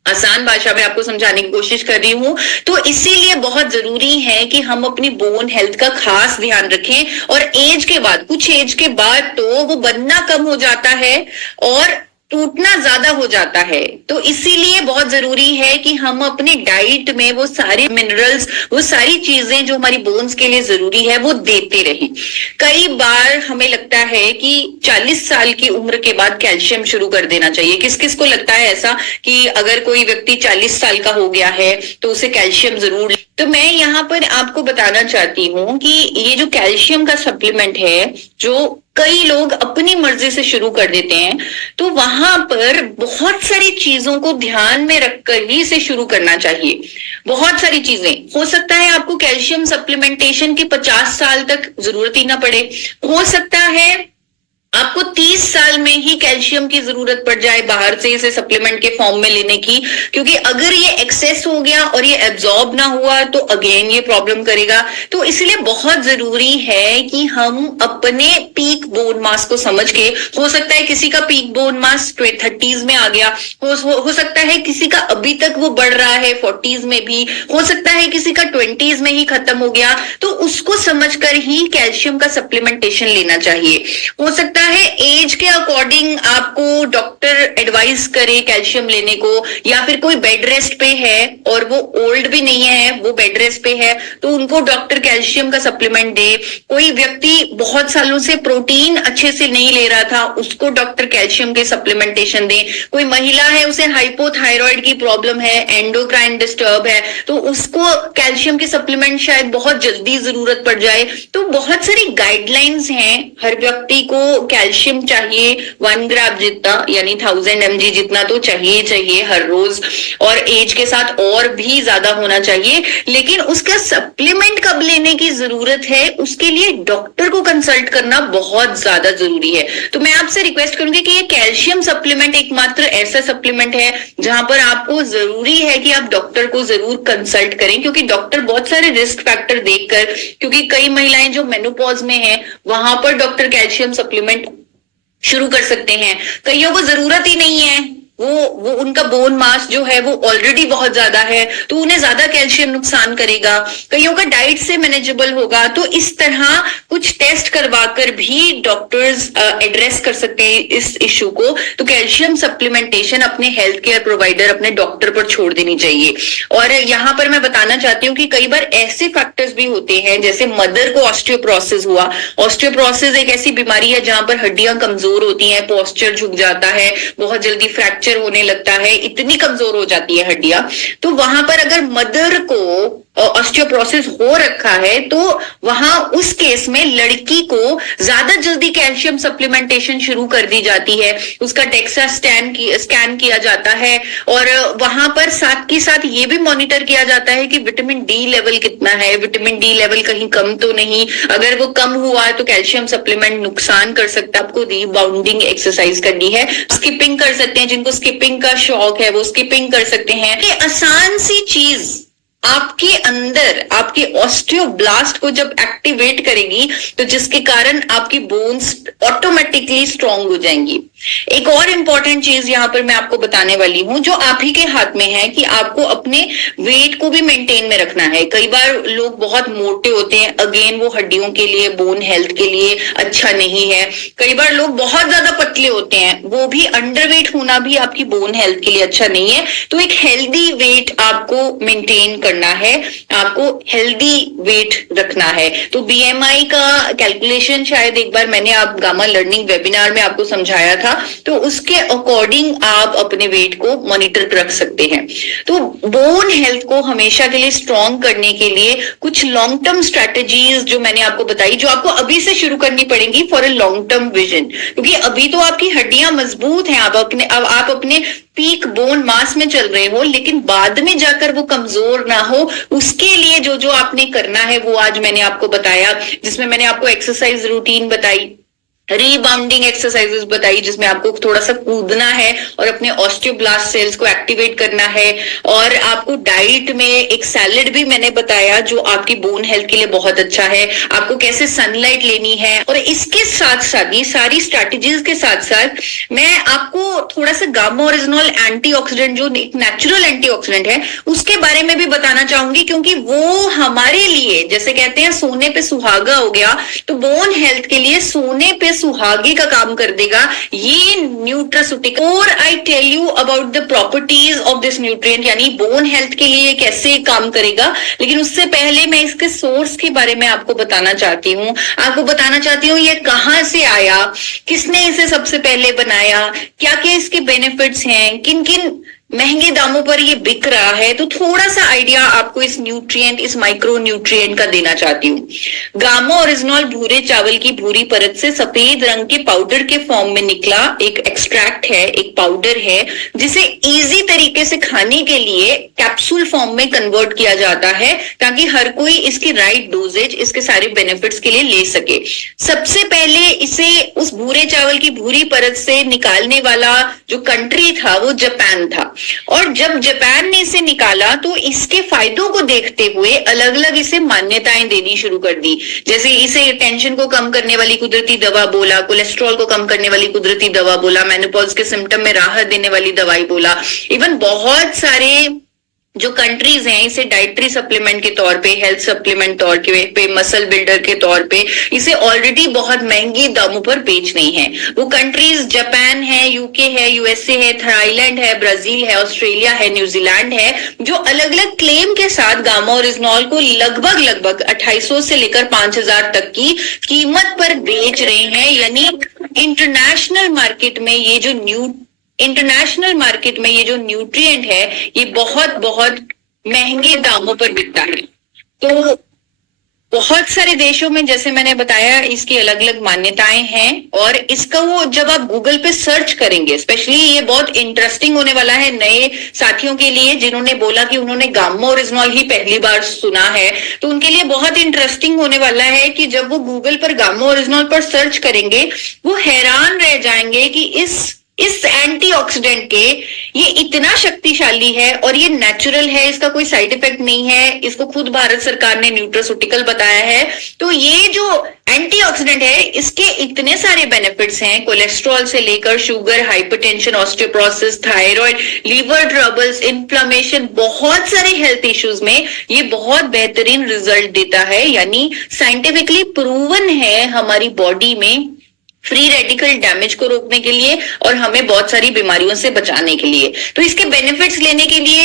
आसान भाषा में आपको समझाने की कोशिश कर रही हूं। तो इसीलिए बहुत जरूरी है कि हम अपनी बोन हेल्थ का खास ध्यान रखें, और एज के बाद, कुछ एज के बाद तो वो बनना कम हो जाता है और टूटना ज्यादा हो जाता है। तो इसीलिए बहुत जरूरी है कि हम अपनी डाइट में वो सारे मिनरल्स, वो सारी चीजें जो हमारी बोन्स के लिए जरूरी है वो देते रहें। कई बार हमें लगता है कि 40 साल की उम्र के बाद कैल्शियम शुरू कर देना चाहिए। किस किस को लगता है ऐसा कि अगर कोई व्यक्ति 40 साल का हो गया है तो उसे कैल्शियम जरूर। तो मैं यहाँ पर आपको बताना चाहती हूँ कि ये जो कैल्शियम का सप्लीमेंट है, जो कई लोग अपनी मर्जी से शुरू कर देते हैं, तो वहां पर बहुत सारी चीजों को ध्यान में रखकर ही इसे शुरू करना चाहिए। बहुत सारी चीजें, हो सकता है आपको कैल्शियम सप्लीमेंटेशन की 50 साल तक जरूरत ही ना पड़े, हो सकता है आपको 30 साल में ही कैल्शियम की जरूरत पड़ जाए बाहर से इसे सप्लीमेंट के फॉर्म में लेने की, क्योंकि अगर ये एक्सेस हो गया और ये एब्जॉर्ब ना हुआ तो अगेन ये प्रॉब्लम करेगा। तो इसलिए बहुत जरूरी है कि हम अपने पीक बोन मास को समझ के, हो सकता है किसी का पीक बोन मास 30s में आ गया, हो सकता है किसी का अभी तक वो बढ़ रहा है 40s में भी, हो सकता है किसी का 20s में ही खत्म हो गया, तो उसको समझकर ही कैल्शियम का सप्लीमेंटेशन लेना चाहिए। हो सकता है एज के अकॉर्डिंग आपको डॉक्टर एडवाइस करे कैल्शियम लेने को, या फिर कोई बेड रेस्ट पे है और वो ओल्ड भी नहीं है, वो बेड रेस्ट पे है, तो उनको डॉक्टर कैल्शियम का सप्लीमेंट दे। कोई व्यक्ति बहुत सालों से प्रोटीन अच्छे से नहीं ले रहा था, उसको डॉक्टर कैल्शियम के सप्लीमेंटेशन दे। कोई महिला है, उसे हाइपोथायराइड की प्रॉब्लम है, एंडोक्राइन डिस्टर्ब है, तो उसको कैल्शियम के सप्लीमेंट शायद बहुत जल्दी जरूरत पड़ जाए। तो बहुत सारी गाइडलाइंस हैं, हर व्यक्ति को कैल्शियम चाहिए 1 ग्राम जितना, यानी 1000 mg जितना तो चाहिए हर रोज, और एज के साथ और भी ज्यादा होना चाहिए। लेकिन उसका सप्लीमेंट कब लेने की जरूरत है, उसके लिए डॉक्टर को कंसल्ट करना बहुत ज्यादा जरूरी है। तो मैं आपसे रिक्वेस्ट करूंगी कि ये कैल्शियम सप्लीमेंट एकमात्र ऐसा सप्लीमेंट है जहां पर आपको जरूरी है कि आप डॉक्टर को जरूर कंसल्ट करें, क्योंकि डॉक्टर बहुत सारे रिस्क फैक्टर देखकर, क्योंकि कई महिलाएं जो मेनोपॉज में है वहां पर डॉक्टर कैल्शियम सप्लीमेंट शुरू कर सकते हैं। कईयों को जरूरत ही नहीं है, वो उनका बोन मास जो है वो ऑलरेडी बहुत ज्यादा है, तो उन्हें ज्यादा कैल्शियम नुकसान करेगा। कईयों का डाइट से मैनेजेबल होगा। तो इस तरह कुछ टेस्ट करवाकर भी डॉक्टर्स एड्रेस कर सकते हैं इस इश्यू को। तो कैल्शियम सप्लीमेंटेशन अपने हेल्थ केयर प्रोवाइडर, अपने डॉक्टर पर छोड़ देनी चाहिए। और यहाँ पर मैं बताना चाहती हूँ कि कई बार ऐसे फैक्टर्स भी होते हैं, जैसे मदर को ऑस्टियोप्रोसिस हुआ। ऑस्टियोप्रोसिस एक ऐसी बीमारी है जहां पर हड्डियां कमजोर होती हैं, पोस्चर झुक जाता है, बहुत जल्दी फ्रैक्चर होने लगता है, इतनी कमजोर हो जाती है हड्डियां। तो वहां पर अगर मदर को ऑस्टियोप्रोसिस हो रखा है तो वहां उस केस में लड़की को ज्यादा जल्दी कैल्शियम सप्लीमेंटेशन शुरू कर दी जाती है। उसका डेक्सा स्कैन किया जाता है और वहां पर साथ के साथ ये भी मॉनिटर किया जाता है कि विटामिन डी लेवल कितना है, विटामिन डी लेवल कहीं कम तो नहीं। अगर वो कम हुआ है तो कैल्शियम सप्लीमेंट नुकसान कर सकता है। आपको रीबाउंडिंग एक्सरसाइज करनी है, स्किपिंग कर सकते हैं, जिनको स्किपिंग का शौक है वो स्किपिंग कर सकते हैं। ये आसान सी चीज आपके अंदर आपके ऑस्टियोब्लास्ट को जब एक्टिवेट करेगी तो जिसके कारण आपकी बोन्स ऑटोमेटिकली स्ट्रांग हो जाएंगी। एक और इंपॉर्टेंट चीज यहां पर मैं आपको बताने वाली हूं जो आप ही के हाथ में है, कि आपको अपने वेट को भी मेंटेन में रखना है। कई बार लोग बहुत मोटे होते हैं, अगेन वो हड्डियों के लिए, बोन हेल्थ के लिए अच्छा नहीं है। कई बार लोग बहुत ज्यादा पतले होते हैं, वो भी अंडरवेट होना भी आपकी बोन हेल्थ के लिए अच्छा नहीं है। तो एक हेल्दी वेट आपको मेंटेन करना है, आपको हेल्दी वेट रखना है। तो बीएमआई का कैलकुलेशन शायद एक बार मैंने आप गामा लर्निंग वेबिनार में आपको समझाया था, तो उसके अकॉर्डिंग आप अपने वेट को मॉनिटर रख सकते हैं। तो बोन हेल्थ को हमेशा के लिए स्ट्रॉन्ग करने के लिए कुछ लॉन्ग टर्म स्ट्रेटेजीज जो मैंने आपको बताई, जो आपको अभी से शुरू करनी पड़ेंगी for a long term vision. क्योंकि अभी तो आपकी हड्डियां मजबूत हैं, आप अपने पीक बोन मास में चल रहे हो, लेकिन बाद में जाकर वो कमजोर ना हो उसके लिए जो जो आपने करना है वो आज मैंने आपको बताया, जिसमें मैंने आपको एक्सरसाइज रूटीन बताई, रीबाउंडिंग एक्सरसाइजेस बताई, जिसमें आपको थोड़ा सा कूदना है और अपने ऑस्टियोब्लास्ट सेल्स को एक्टिवेट करना है। और आपको डाइट में एक सैलेड भी मैंने बताया जो आपकी बोन हेल्थ के लिए बहुत अच्छा है। आपको कैसे सनलाइट लेनी है, और इसके साथ साथ ये सारी स्ट्रैटेजीज के साथ साथ मैं आपको थोड़ा सा गामा ओरिजिनॉल एंटीऑक्सीडेंट, जो एक नेचुरल एंटीऑक्सीडेंट है, उसके बारे में भी बताना चाहूंगी। क्योंकि वो हमारे लिए, जैसे कहते हैं सोने पे सुहागा हो गया, तो बोन हेल्थ के लिए सोने पे सुहागे का काम कर देगा ये न्यूट्रास्यूटिक। और I tell you about the properties of this nutrient, यानी बोन हेल्थ के लिए कैसे काम करेगा। लेकिन उससे पहले मैं इसके सोर्स के बारे में आपको बताना चाहती हूँ। ये कहां से आया, किसने इसे सबसे पहले बनाया, क्या क्या इसके बेनिफिट्स हैं, किन किन महंगे दामों पर ये बिक रहा है। तो थोड़ा सा आइडिया आपको इस न्यूट्रिएंट, इस माइक्रो न्यूट्रिएंट का देना चाहती हूँ। गामा ओरिजिनॉल भूरे चावल की भूरी परत से सफेद रंग के पाउडर के फॉर्म में निकला एक एक्सट्रैक्ट है, एक पाउडर है, जिसे इजी तरीके से खाने के लिए कैप्सूल फॉर्म में कन्वर्ट किया जाता है ताकि हर कोई इसकी राइट डोजेज, इसके सारे बेनिफिट्स के लिए ले सके। सबसे पहले इसे उस भूरे चावल की भूरी परत से निकालने वाला जो कंट्री था वो जापान था। और जब जापान ने इसे निकाला तो इसके फायदों को देखते हुए अलग अलग इसे मान्यताएं देनी शुरू कर दी। जैसे इसे टेंशन को कम करने वाली कुदरती दवा बोला, कोलेस्ट्रॉल को कम करने वाली कुदरती दवा बोला, मेनोपॉज के सिम्टम में राहत देने वाली दवाई बोला। इवन बहुत सारे जो कंट्रीज हैं इसे डाइटरी सप्लीमेंट के तौर पे, हेल्थ सप्लीमेंट तौर पे, मसल बिल्डर के तौर पे इसे ऑलरेडी बहुत महंगी दामों पर बेच रही हैं। वो कंट्रीज जापान है, यूके है, यूएसए है, थाईलैंड है, ब्राजील है, ऑस्ट्रेलिया है, न्यूजीलैंड है, जो अलग अलग क्लेम के साथ गामा ओरिजिनॉल को लगभग 2800 से लेकर 5000 तक की कीमत पर बेच रहे हैं। यानी इंटरनेशनल मार्केट में ये जो न्यूट्रिएंट है ये बहुत बहुत महंगे दामों पर बिकता है। तो बहुत सारे देशों में, जैसे मैंने बताया, इसकी अलग अलग मान्यताएं हैं। और इसका वो जब आप गूगल पे सर्च करेंगे, स्पेशली ये बहुत इंटरेस्टिंग होने वाला है नए साथियों के लिए जिन्होंने बोला कि उन्होंने गामा ओरिजिनॉल ही पहली बार सुना है, तो उनके लिए बहुत इंटरेस्टिंग होने वाला है कि जब वो गूगल पर गामा ओरिजिनॉल पर सर्च करेंगे वो हैरान रह जाएंगे कि इस इस एंटीऑक्सीडेंट के ये इतना शक्तिशाली है और ये नेचुरल है, इसका कोई साइड इफेक्ट नहीं है, इसको खुद भारत सरकार ने न्यूट्रास्यूटिकल बताया है। तो ये जो एंटीऑक्सीडेंट है इसके इतने सारे बेनिफिट्स हैं, कोलेस्ट्रॉल से लेकर sugar, hypertension, osteoporosis, thyroid, liver troubles, inflammation, बहुत सारे हेल्थ इश्यूज में ये बहुत बेहतरीन रिजल्ट देता है। यानी साइंटिफिकली प्रूवन है हमारी बॉडी में फ्री रेडिकल डैमेज को रोकने के लिए और हमें बहुत सारी बीमारियों से बचाने के लिए। तो इसके बेनिफिट्स लेने के लिए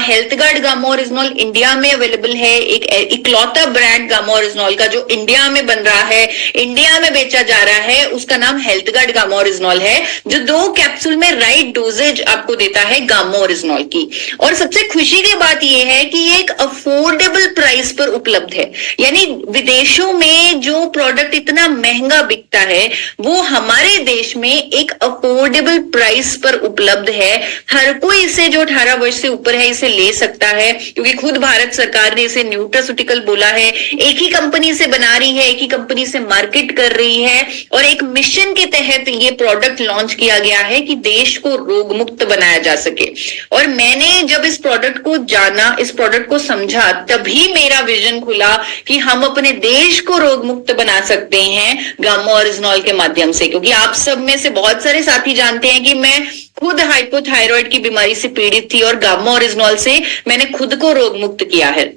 health guard gamma oryzanol India में अवेलेबल है, एक इकलौता ब्रांड गामा ओरिजिनॉल का जो इंडिया में बन रहा है, इंडिया में बेचा जा रहा है, उसका नाम हेल्थ गार्ड गामा ओरिजिनॉल है, जो 2 कैप्सूल में राइट डोजेज आपको देता है गामा ओरिजिनॉल की। और सबसे खुशी की बात यह है कि ये एक अफोर्डेबल प्राइस पर उपलब्ध है। यानी विदेशों में जो प्रोडक्ट इतना महंगा बिकता है वो हमारे देश में एक अफोर्डेबल प्राइस पर उपलब्ध है। हर कोई इसे, जो 18 वर्ष से ऊपर है, इसे ले सकता है, क्योंकि खुद भारत सरकार ने इसे न्यूट्रास्यूटिकल बोला है। एक ही कंपनी से बना रही है, एक ही कंपनी से मार्केट कर रही है और एक मिशन के तहत ये प्रोडक्ट लॉन्च किया गया है कि देश को रोग मुक्त बनाया जा सके। और मैंने जब इस प्रोडक्ट को जाना, इस प्रोडक्ट को समझा, तभी मेरा विजन खुला कि हम अपने देश को रोग मुक्त बना सकते हैं गामा ओरिजिनॉल के माध्यम से। क्योंकि आप सब में से बहुत सारे साथी जानते हैं कि मैं खुद हाइपोथायराइड की बीमारी से पीड़ित थी और गामा ओरिजिनॉल से मैंने खुद को रोग मुक्त किया है।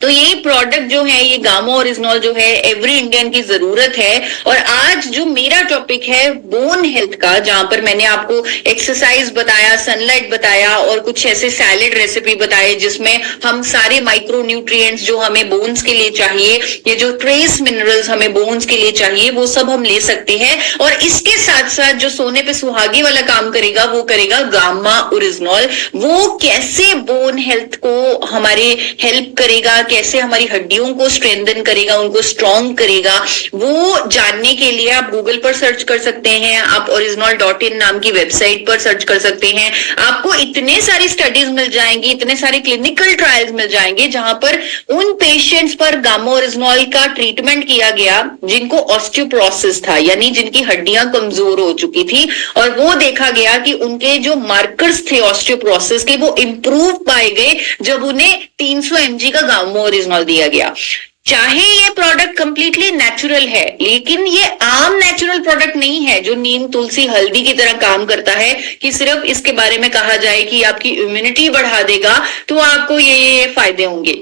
तो ये प्रोडक्ट जो है, ये गामा ओरिजिनॉल जो है, एवरी इंडियन की जरूरत है। और आज जो मेरा टॉपिक है बोन हेल्थ का, जहां पर मैंने आपको एक्सरसाइज बताया, सनलाइट बताया और कुछ ऐसे सैलेड रेसिपी बताए जिसमें हम सारे माइक्रो न्यूट्रिएंट्स जो हमें बोन्स के लिए चाहिए, ये जो ट्रेस मिनरल्स हमें बोन्स के लिए चाहिए, वो सब हम ले सकते हैं। और इसके साथ साथ जो सोने पे सुहागे वाला काम करेगा वो करेगा गामा ओरिजिनॉल। वो कैसे बोन हेल्थ को हमारे हेल्प करेगा, कैसे हमारी हड्डियों को स्ट्रेंथन करेगा, उनको स्ट्रॉन्ग करेगा, वो जानने के लिए आप गूगल पर सर्च कर सकते हैं, आप original.in नाम की वेबसाइट पर सर्च कर सकते हैं। आपको इतने सारी स्टडीज मिल जाएंगी, इतने सारे क्लिनिकल ट्रायल्स मिल जाएंगे जहां पर उन पेशेंट्स पर गामा ओरिजिनॉल का ट्रीटमेंट किया गया जिनको ऑस्टियोपोरोसिस था, यानी जिनकी हड्डियां कमजोर हो चुकी थी, और वो देखा गया कि उनके जो मार्कर्स थे ऑस्टियोपोरोसिस के वो इंप्रूव पाए गए जब उन्हें 300 mg का गामा ओरिजिनॉल दिया गया। चाहे ये प्रोडक्ट कंप्लीटली नेचुरल है, लेकिन ये आम नेचुरल प्रोडक्ट नहीं है जो नीम, तुलसी, हल्दी की तरह काम करता है कि सिर्फ इसके बारे में कहा जाए कि आपकी इम्यूनिटी बढ़ा देगा तो आपको ये फायदे होंगे।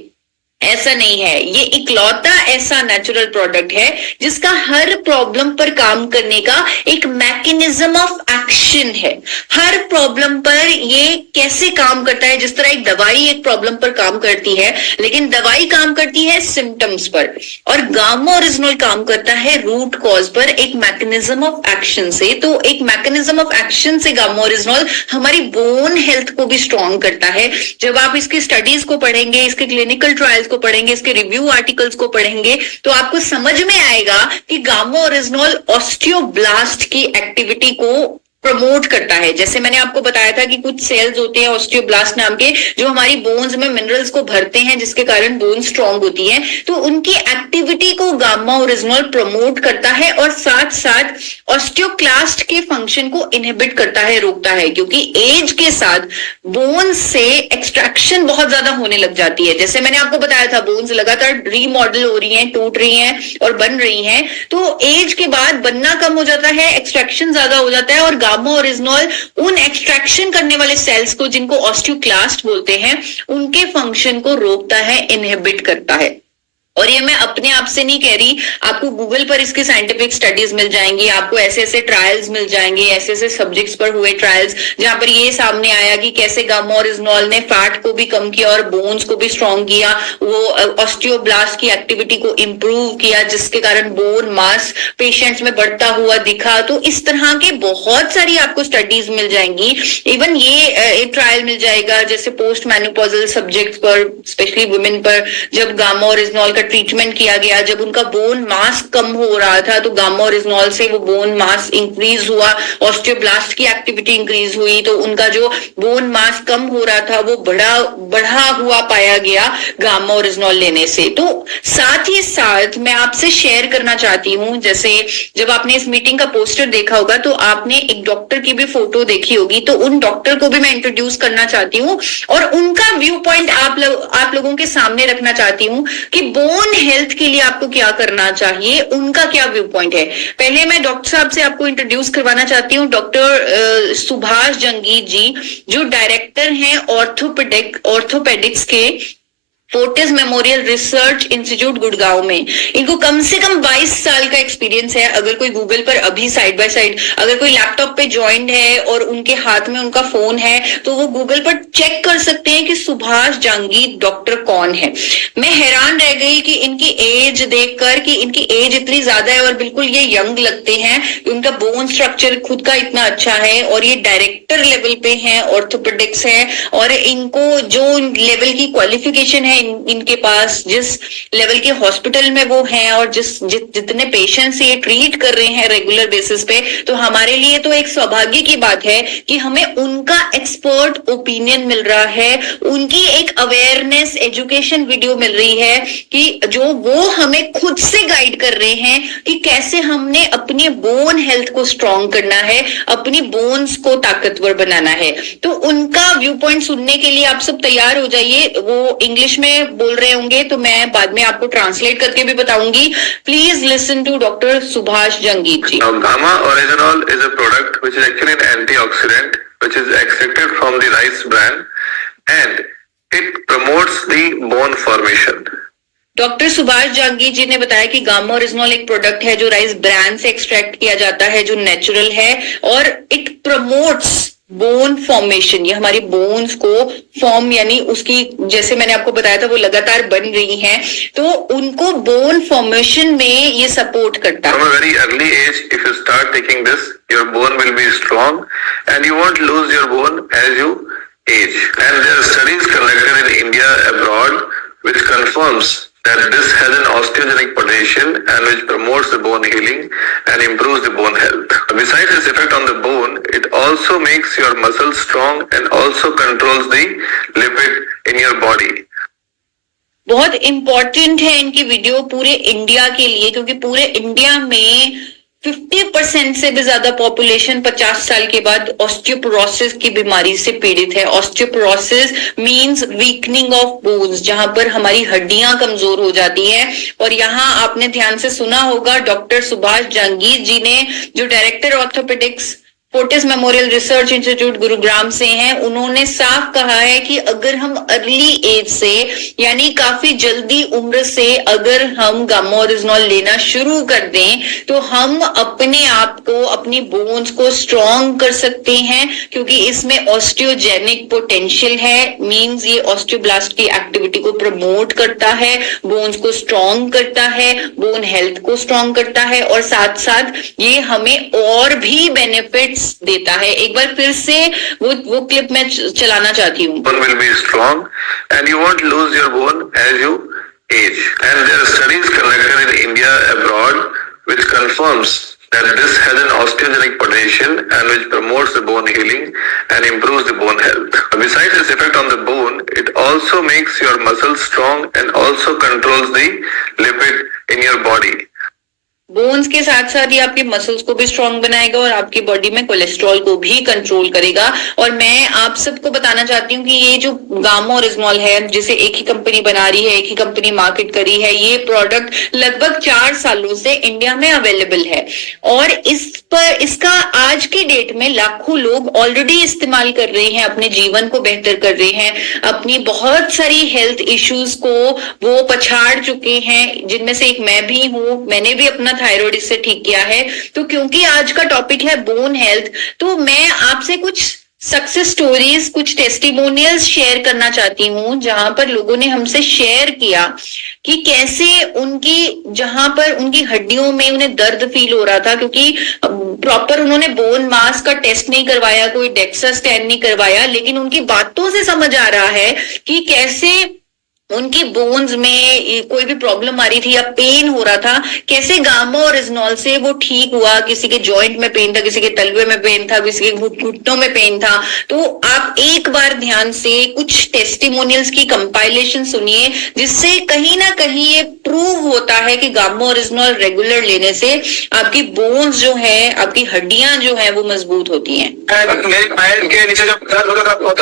ऐसा नहीं है। ये इकलौता ऐसा नेचुरल प्रोडक्ट है जिसका हर प्रॉब्लम पर काम करने का एक मैकेनिज्म ऑफ एक्शन है। हर प्रॉब्लम पर ये कैसे काम करता है, जिस तरह एक दवाई एक प्रॉब्लम पर काम करती है, लेकिन दवाई काम करती है सिम्टम्स पर, और गामा ओरिजिनॉल काम करता है रूट कॉज पर, एक मैकेनिज्म ऑफ एक्शन से। तो एक मैकेनिज्म ऑफ एक्शन से गामा ओरिजिनॉल हमारी बोन हेल्थ को भी स्ट्रॉन्ग करता है। जब आप इसकी स्टडीज को पढ़ेंगे, इसके क्लिनिकल ट्रायल्स को पढ़ेंगे, इसके रिव्यू आर्टिकल्स को पढ़ेंगे, तो आपको समझ में आएगा कि गामा ओरिजिनॉल ऑस्टियोब्लास्ट की एक्टिविटी को प्रमोट करता है। जैसे मैंने आपको बताया था कि कुछ सेल्स होते हैं ऑस्टियोब्लास्ट नाम के जो हमारी बोन्स में मिनरल्स को भरते हैं जिसके कारण बोन स्ट्रांग होती है, तो उनकी एक्टिविटी को गामा ओरिजिनॉल प्रमोट करता है और साथ साथ ऑस्टियोक्लास्ट के फंक्शन को इनहिबिट करता है, रोकता है। क्योंकि एज के साथ बोन्स से एक्सट्रैक्शन बहुत ज्यादा होने लग जाती है। जैसे मैंने आपको बताया था बोन्स लगातार रीमॉडल हो रही हैं, टूट रही हैं और बन रही हैं, तो एज के बाद बनना कम हो जाता है, एक्सट्रैक्शन ज्यादा हो जाता है, और गामा ओरिजिनॉल उन एक्सट्रैक्शन करने वाले सेल्स को, जिनको ऑस्टियोक्लास्ट बोलते हैं, उनके फंक्शन को रोकता है, इनहिबिट करता है। और ये मैं अपने आप से नहीं कह रही, आपको गूगल पर इसकी साइंटिफिक स्टडीज मिल जाएंगी, आपको ऐसे ऐसे ट्रायल्स मिल जाएंगे, ऐसे ऐसे सब्जेक्ट्स पर हुए ट्रायल्स जहां पर ये सामने आया कि कैसे गामा ओरिजिनॉल ने फैट को भी कम किया और बोन्स को भी स्ट्रॉन्ग किया, वो ऑस्टियोब्लास्ट की एक्टिविटी को इंप्रूव किया, जिसके कारण बोन मास पेशेंट्स में बढ़ता हुआ दिखा। तो इस तरह के बहुत सारी आपको स्टडीज मिल जाएंगी। इवन ये ट्रायल मिल जाएगा जैसे पोस्ट मेनोपॉजल सब्जेक्ट्स पर, स्पेशली वुमेन पर, जब गामा ओरिजिनॉल का ट्रीटमेंट किया गया, जब उनका बोन मास कम हो रहा था तो गामा ओरिजिनॉल से वो बोन मास इंक्रीज हुआ, ऑस्टियोब्लास्ट की एक्टिविटी इंक्रीज हुई, तो उनका जो बोन मास कम हो रहा था वो बढ़ा हुआ पाया गया गामा ओरिजिनॉल लेने से। तो साथ ही साथ मैं आपसे शेयर करना चाहती हूँ, जैसे जब आपने इस मीटिंग का पोस्टर देखा होगा तो आपने एक डॉक्टर की भी फोटो देखी होगी, तो उन डॉक्टर को भी मैं इंट्रोड्यूस करना चाहती हूँ और उनका व्यू पॉइंट आप लोगों के सामने रखना चाहती हूँ कि बोन हेल्थ के लिए आपको क्या करना चाहिए, उनका क्या व्यू पॉइंट है। पहले मैं डॉक्टर साहब से आपको इंट्रोड्यूस करवाना चाहती हूँ, डॉक्टर सुभाष जंगीर जी, जो डायरेक्टर हैं ऑर्थोपेडिक्स के Fortis memorial research institute Gurgaon में। इनको कम से कम 22 साल का एक्सपीरियंस है। अगर कोई गूगल पर अभी साइड बाय साइड, अगर कोई लैपटॉप पे ज्वाइंट है और उनके हाथ में उनका फोन है तो वो गूगल पर चेक कर सकते हैं कि सुभाष जंगीर डॉक्टर कौन है। मैं हैरान रह गई कि इनकी एज देखकर, कि इनकी एज इतनी ज्यादा है और बिल्कुल ये यंग लगते हैं, उनका बोन स्ट्रक्चर खुद का इतना अच्छा है और ये डायरेक्टर लेवल पे हैं, ऑर्थोपेडिक्स है, और इनको जो लेवल की क्वालिफिकेशन है इनके पास, जिस लेवल के हॉस्पिटल में वो हैं और जितने पेशेंट्स ये ट्रीट कर रहे हैं रेगुलर बेसिस पे, तो हमारे लिए तो एक सौभाग्य की बात है कि हमें उनका एक्सपर्ट ओपिनियन मिल रहा है, उनकी एक अवेयरनेस एजुकेशन वीडियो मिल रही है कि जो वो हमें खुद से गाइड कर रहे हैं कि कैसे हमने अपनी बोन हेल्थ को स्ट्रॉन्ग करना है, अपनी बोन्स को ताकतवर बनाना है। तो उनका व्यू पॉइंट सुनने के लिए आप सब तैयार हो जाइए। वो इंग्लिश में बोल रहे होंगे तो मैं बाद में आपको ट्रांसलेट करके भी बताऊंगी। Please listen to doctor Subhash Jangir ji. Gamma oryzanol is a product which is actually an antioxidant which is extracted from the rice bran and it promotes the bone formation. Doctor Subhash Jahangir ji ने बताया कि गामा ओरिजिनॉल एक product है जो rice brand से extract किया जाता है, जो नेचुरल है, और इट प्रमोट्स बोन फॉर्मेशन। ये हमारी बोन्स को फॉर्म, यानी उसकी, जैसे मैंने आपको बताया था, वो लगातार बन रही हैं, तो उनको बोन फॉर्मेशन में ये सपोर्ट करता है। From a very early age, if you start taking this, your bone will be strong and you won't lose your bone as you age. And there are studies conducted in India abroad which confirms that this has an osteogenic potential and which promotes the bone healing and improves the bone health. Besides this effect on the bone, it also makes your muscles strong and also controls the lipid in your body. बहुत important है इनकी video पूरे India के लिए, क्योंकि पूरे India में 50% से भी ज्यादा पॉपुलेशन 50 साल के बाद ऑस्टियोपोरोसिस की बीमारी से पीड़ित है। Osteoporosis means weakening of bones, जहां पर हमारी हड्डियां कमजोर हो जाती हैं। और यहाँ आपने ध्यान से सुना होगा, डॉक्टर सुभाष जहांगीर जी ने, जो director orthopaedics Fortis memorial research institute Gurugram से हैं, उन्होंने साफ कहा है कि अगर हम अर्ली एज से, यानी काफी जल्दी उम्र से अगर हम गामा ओरिजिनॉल लेना शुरू कर दें तो हम अपने आप को, अपनी बोन्स को स्ट्रॉन्ग कर सकते हैं, क्योंकि इसमें ऑस्टियोजेनिक पोटेंशियल है। मींस ये ऑस्टियोब्लास्ट की एक्टिविटी को प्रमोट करता है, बोन्स को स्ट्रॉन्ग करता है, बोन हेल्थ को स्ट्रॉन्ग करता है, और साथ साथ ये हमें और भी बेनिफिट्स देता है। एक बार फिर से वो क्लिप मैं चलाना चाहती हूँ। Bone will be strong and you won't lose your bone as you age. And there are studies conducted in India abroad which confirms that this has an osteogenic potential and which promotes the bone healing and improves the bone health. Besides this effect on the bone, it also makes your muscles strong and also controls the lipid in your body. Bones के साथ साथ ये आपके muscles को भी strong बनाएगा और आपकी बॉडी में कोलेस्ट्रॉल को भी कंट्रोल करेगा। और मैं आप सबको बताना चाहती हूँ कि ये जो गामा ओरिजिनॉल है, जिसे एक ही कंपनी बना रही है, एक ही कंपनी मार्केट करी है, ये प्रोडक्ट लगभग 4 सालों से इंडिया में अवेलेबल है और इसका आज की डेट में लाखों लोग ऑलरेडी इस्तेमाल कर रहे हैं, अपने जीवन को बेहतर कर रहे हैं, अपनी बहुत सारी हेल्थ इश्यूज को वो पछाड़ चुके हैं, जिनमें से एक मैं भी हूँ। मैंने भी अपना थायराइड इससे ठीक किया है। तो क्योंकि आज का टॉपिक है बोन हेल्थ, तो मैं आपसे कुछ सक्सेस स्टोरीज, कुछ टेस्टिमोनियल्स शेयर करना चाहती हूँ, जहां पर लोगों ने हमसे शेयर किया कि कैसे उनकी, जहां पर उनकी हड्डियों में उन्हें दर्द फील हो रहा था, क्योंकि प्रॉपर उन्होंने बोन मास का टेस्ट नहीं करवाया, कोई डेक्सा स्कैन नहीं करवाया, लेकिन उनकी बातों से समझ आ रहा है कि कैसे उनकी बोन्स में कोई भी प्रॉब्लम आ रही थी या पेन हो रहा था, कैसे गामा और रिजनॉल से वो ठीक हुआ। किसी के जॉइंट में पेन था, किसी के तलवे में पेन था, किसी के घुटनों में पेन था। तो आप एक बार ध्यान से कुछ टेस्टिमोनियल्स की कंपाइलेशन सुनिए, जिससे कहीं ना कहीं ये प्रूव होता है कि गामा और रिजनॉल रेगुलर लेने से आपकी बोन्स जो है, आपकी हड्डियां जो है वो मजबूत होती हैं। मेरी पैर के नीचे जब दर्द होता था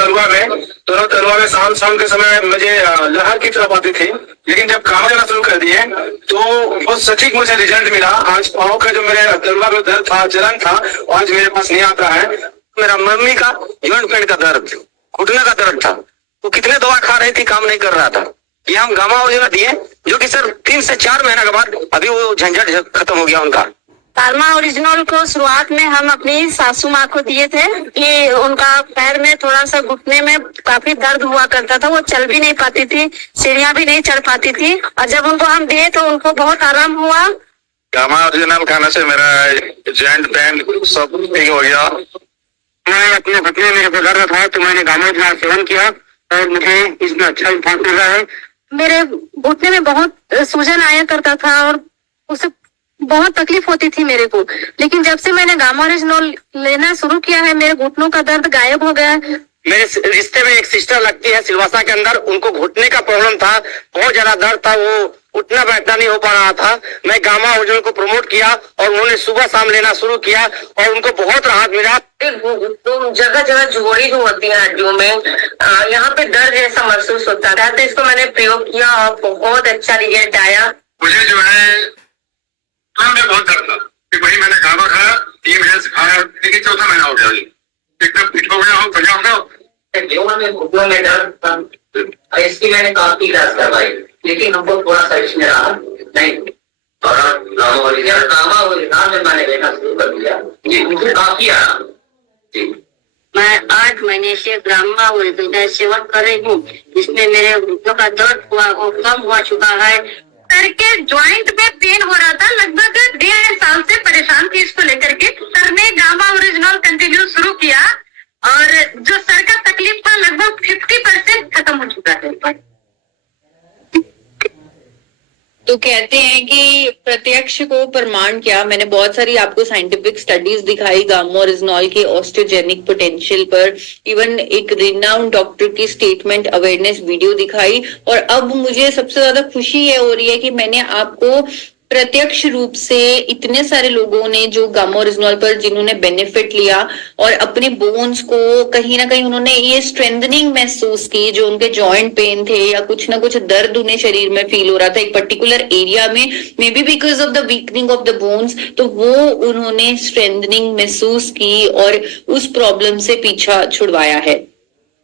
तलवा में शाम के समय मुझे लहर की तरफ आती थी, लेकिन जब काम करना शुरू कर दिए तो बहुत सटीक मुझे रिजल्ट मिला। आज पाँव का जो मेरे तलवा में दर्द था, जलन था, आज मेरे पास नहीं आता है। मेरा मम्मी का जॉइंट पेन का दर्द, घुटने का दर्द था, वो कितने दवा खा रही थी, काम नहीं कर रहा था। ये हम गामा वगैरह दिए, जो कि सर 3 से 4 महीने के बाद अभी वो झंझट खत्म हो गया उनका। गामा ओरिजिनल को शुरुआत में हम अपनी सासू माँ को दिए थे कि उनका पैर में थोड़ा सा घुटने में काफी दर्द हुआ करता था, वो चल भी नहीं पाती थी, सीढ़ियाँ भी नहीं चढ़ पाती थी, और जब उनको हम दिए तो उनको बहुत आराम हुआ। गामा ओरिजिनल खाने से मेरा जॉइंट पेन सब ठीक हो गया। मैं अपने घुटने में जब दर्द था तो मैंने गामा ओरिजिनल सेवन किया और मुझे इसमें अच्छा इम्फेक्ट मिल रहा है। मेरे घुटने में बहुत सूजन आया करता था और उससे बहुत तकलीफ होती थी मेरे को, लेकिन जब से मैंने गामा ओरिजिनल लेना शुरू किया है मेरे घुटनों का दर्द गायब हो गया। मेरे रिश्ते में एक सिस्टर लगती है सिलवासा के अंदर, उनको घुटने का प्रॉब्लम था, बहुत ज्यादा दर्द था, वो उठना बैठना नहीं हो पा रहा था। मैं गामा ओरिजिनल को प्रमोट किया और उन्होंने सुबह शाम लेना शुरू किया और उनको बहुत राहत मिला। तो जगह जगह जोड़ी जो होती है हड्डियों में, यहाँ पे दर्द जैसा महसूस होता था, तो इसको मैंने प्रयोग किया और बहुत अच्छा रिजल्ट आया। मुझे जो है में बहुत दर्द था, वही मैंने गामा खाया, 3 महीने से खाया, लेकिन 4था महीना हो गया, एकदम फिट हो गया हूँ, बढ़िया हो गया। में घुटनों में दर्द था, इसकी मैंने काफी इलाज करवाई, लेकिन हमको थोड़ा सा इसमें रहा नहीं। और गामा ओरिजिनल में मैंने लेना शुरू कर दिया जी, मुझे काफी आराम जी। मैं 8 महीने से गामा ओरिजिनल सेवन कर रही हूँ, जिसमें मेरे घुटनों का दर्द हुआ वो कम हो चुका है। सर के ज्वाइंट में पेन हो रहा था, लगभग 1.5 साल से परेशान थी इसको लेकर के। सर ने गामा ओरिजिनल कंटिन्यू शुरू किया और जो सर का तकलीफ था लगभग 50% खत्म हो चुका है। तो कहते हैं कि प्रत्यक्ष को प्रमाण क्या, मैंने बहुत सारी आपको साइंटिफिक स्टडीज दिखाई गामा ओरिजिनल के ऑस्टियोजेनिक पोटेंशियल पर, इवन एक रिनाउंड डॉक्टर की स्टेटमेंट अवेयरनेस वीडियो दिखाई। और अब मुझे सबसे ज्यादा खुशी ये हो रही है कि मैंने आपको प्रत्यक्ष रूप से इतने सारे लोगों ने जो गामा ओरिजिनल पर जिन्होंने बेनिफिट लिया और अपने बोन्स को कहीं ना कहीं उन्होंने ये स्ट्रेंथनिंग महसूस की, जो उनके जॉइंट पेन थे या कुछ ना कुछ दर्द उन्हें शरीर में फील हो रहा था एक पर्टिकुलर एरिया में, may be because of the weakening of the bones, तो वो उन्होंने स्ट्रेंथनिंग महसूस की और उस प्रॉब्लम से पीछा छुड़वाया है।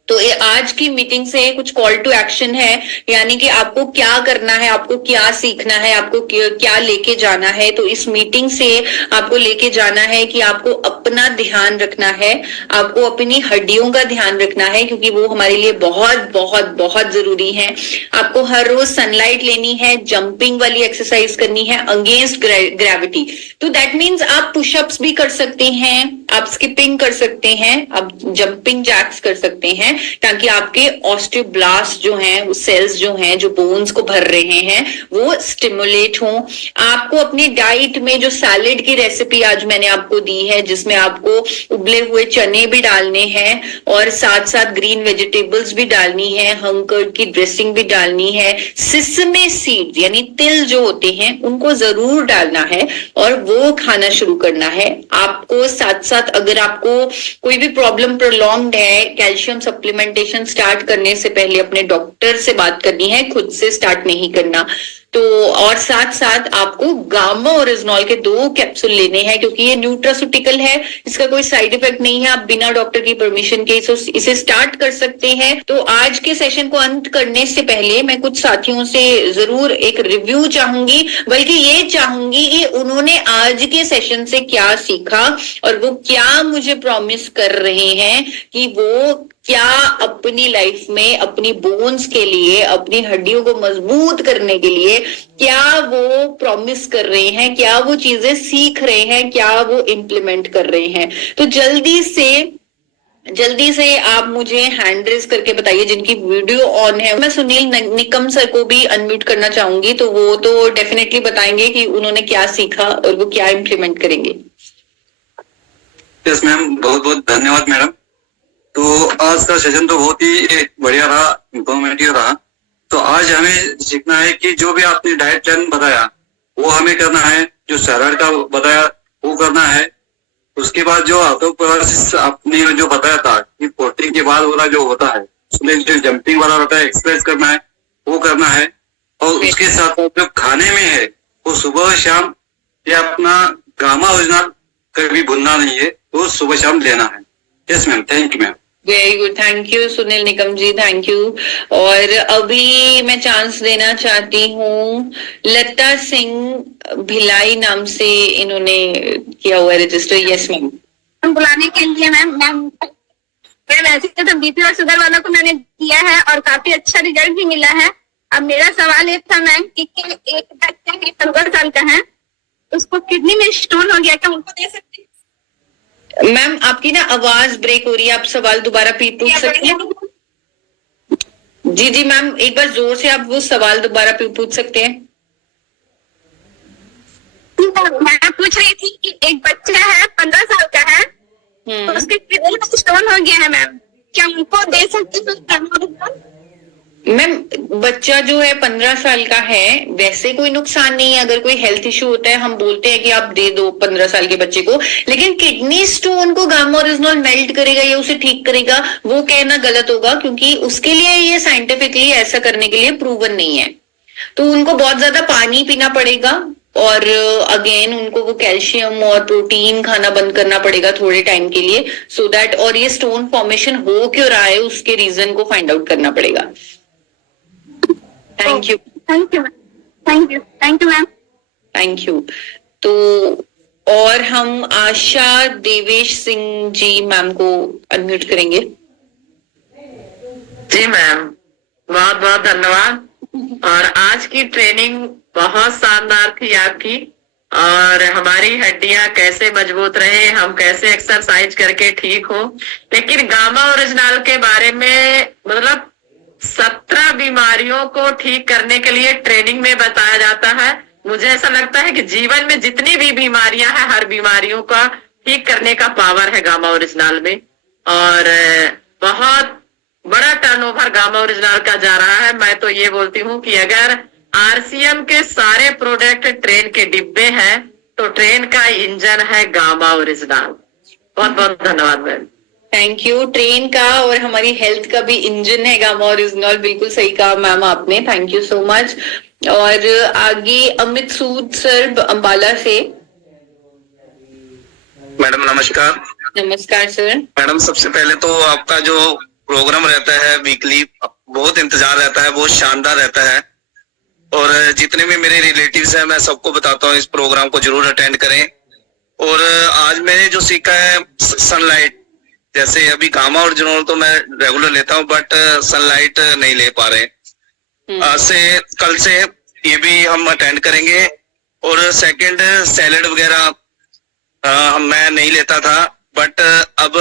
तो ये आज की मीटिंग से कुछ कॉल टू एक्शन है, यानी कि आपको क्या करना है, आपको क्या सीखना है, आपको क्या लेके जाना है। तो इस मीटिंग से आपको लेके जाना है कि आपको अपना ध्यान रखना है, आपको अपनी हड्डियों का ध्यान रखना है, क्योंकि वो हमारे लिए बहुत बहुत बहुत जरूरी है। आपको हर रोज सनलाइट लेनी है, जंपिंग वाली एक्सरसाइज करनी है अगेंस्ट ग्रेविटी। तो दैट मीन्स आप पुशअप्स भी कर सकते हैं, आप स्किपिंग कर सकते हैं, आप जंपिंग जैक्स कर सकते हैं, ताकि आपके ऑस्टियोब्लास्ट जो हैं, वो सेल्स जो हैं जो बोन्स को भर रहे हैं, वो स्टिमुलेट हों। आपको अपनी डाइट में जो सैलेड की रेसिपी आज मैंने आपको दी है, जिसमें आपको उबले हुए चने भी डालने हैं और साथ साथ ग्रीन वेजिटेबल्स भी डालनी है, हंकर्ड की ड्रेसिंग भी डालनी है, सिसमे सीड्स यानी तिल जो होते हैं उनको जरूर डालना है और वो खाना शुरू करना है। आपको साथ साथ अगर आपको कोई भी प्रॉब्लम प्रोलॉन्ग्ड है, कैल्शियम सप्लीमेंटेशन स्टार्ट करने से पहले अपने डॉक्टर से बात करनी है, खुद से स्टार्ट नहीं करना। तो और साथ साथ आपको गामा ओरिजिनल के 2 कैप्सूल लेने हैं, क्योंकि ये न्यूट्रास्यूटिकल है, इसका कोई साइड इफेक्ट नहीं है, आप बिना डॉक्टर की परमिशन के इसे स्टार्ट कर सकते हैं। तो आज के सेशन को अंत करने से पहले मैं कुछ साथियों से जरूर एक रिव्यू चाहूंगी, बल्कि ये चाहूंगी कि उन्होंने आज के सेशन से क्या सीखा और वो क्या मुझे प्रॉमिस कर रहे हैं कि वो क्या अपनी लाइफ में अपनी बोन्स के लिए, अपनी हड्डियों को मजबूत करने के लिए क्या वो प्रॉमिस कर रहे हैं, क्या वो चीजें सीख रहे हैं, क्या वो इम्प्लीमेंट कर रहे हैं। तो जल्दी से जल्दी से आप मुझे हैंड रेज करके बताइए जिनकी वीडियो ऑन है। मैं सुनील निकम सर को भी अनम्यूट करना चाहूंगी, तो वो तो डेफिनेटली बताएंगे कि उन्होंने क्या सीखा और वो क्या इम्प्लीमेंट करेंगे। यस मैम, बहुत बहुत धन्यवाद मैडम। तो आज का सेशन तो बहुत ही बढ़िया रहा, इंफॉर्मेटिव रहा। तो आज हमें सीखना है कि जो भी आपने डाइट प्लान बताया वो हमें करना है, जो सैलड का बताया वो करना है। उसके बाद जो ऑटोप्रोसेस आपने जो बताया था कि पोस्टिंग के बाद वाला जो होता है उसमें जो जंपिंग वाला होता है, एक्सरसाइज करना है वो करना है। और उसके साथ जो खाने में है वो सुबह शाम ये अपना गामा ओरिजिनल कभी भूलना नहीं है, वो सुबह शाम लेना है। Yes ma'am, thank you ma'am. Very good, thank you Sunil Nikam ji, thank you. और अभी मैं चांस देना चाहती हूँ लता सिंह भिलाई नाम से, इन्होंने किया हुआ है रजिस्टर। Yes ma'am. बुलाने के लिए मैम मैं वैसे तो बीपी और शुगर वालों को मैंने दिया है और काफी अच्छा रिजल्ट भी मिला है। अब मेरा सवाल ये था मैम कि एक बच्चा 15 साल का है, उसको किडनी में स्टोन हो गया, क्या उनको दे सकते हैं? मैम आपकी ना आवाज ब्रेक हो रही है, आप सवाल दोबारा पूछ सकते हैं? जी मैम, एक बार जोर से आप वो सवाल दोबारा पूछ सकते हैं? मैं पूछ रही थी कि एक बच्चा है 15 साल का है, तो उसके किडनी में स्टोन हो गया है मैम, क्या उनको दे सकते हैं? मैम बच्चा जो है 15 साल का है, वैसे कोई नुकसान नहीं है। अगर कोई हेल्थ इश्यू होता है हम बोलते हैं कि आप दे दो 15 साल के बच्चे को, लेकिन किडनी स्टोन को गामा ओरिजिनल मेल्ट करेगा या उसे ठीक करेगा, वो कहना गलत होगा, क्योंकि उसके लिए ये साइंटिफिकली ऐसा करने के लिए प्रूवन नहीं है। तो उनको बहुत ज्यादा पानी पीना पड़ेगा और अगेन उनको वो कैल्शियम और प्रोटीन खाना बंद करना पड़ेगा थोड़े टाइम के लिए, सो दैट, और ये स्टोन फॉर्मेशन हो क्यों रहा है उसके रीजन को फाइंड आउट करना पड़ेगा। Thank you ma'am. Thank you. तो और हम आशा देवेश सिंह जी मैम को अनम्यूट करेंगे। जी मैम, बहुत बहुत धन्यवाद। और आज की ट्रेनिंग बहुत शानदार थी आपकी, और हमारी हड्डियां कैसे मजबूत रहे, हम कैसे एक्सरसाइज करके ठीक हो। लेकिन गामा ओरिजिनल के बारे में मतलब 17 बीमारियों को ठीक करने के लिए ट्रेनिंग में बताया जाता है। मुझे ऐसा लगता है कि जीवन में जितनी भी बीमारियां हैं, हर बीमारियों का ठीक करने का पावर है गामा ओरिजिनल में, और बहुत बड़ा टर्नओवर गामा ओरिजिनल का जा रहा है। मैं तो ये बोलती हूँ कि अगर आरसीएम के सारे प्रोडक्ट ट्रेन के डिब्बे हैं तो ट्रेन का इंजन है गामा ओरिजिनल। बहुत बहुत धन्यवाद मैम। Thank you. ट्रेन का और हमारी हेल्थ का भी इंजन है गामा ओरिजिनल, बिल्कुल सही कहा मैम आपने, थैंक यू सो मच। और आगे अमित सूद सर अंबाला से। मैडम नमस्कार। नमस्कार सर। मैडम सबसे पहले तो आपका जो प्रोग्राम रहता है वीकली, बहुत इंतजार रहता है, बहुत शानदार रहता है। और जितने भी मेरे रिलेटिव्स हैं मैं सबको बताता हूँ इस प्रोग्राम को जरूर अटेंड करें। और आज मैंने जो सीखा है सनलाइट, जैसे अभी गामा ओरिजिनल तो मैं रेगुलर लेता हूँ बट सनलाइट नहीं ले पा रहे। आज से कल से ये भी हम अटेंड करेंगे। और सेकंड सैलेड वगैरह मैं नहीं लेता था, बट अब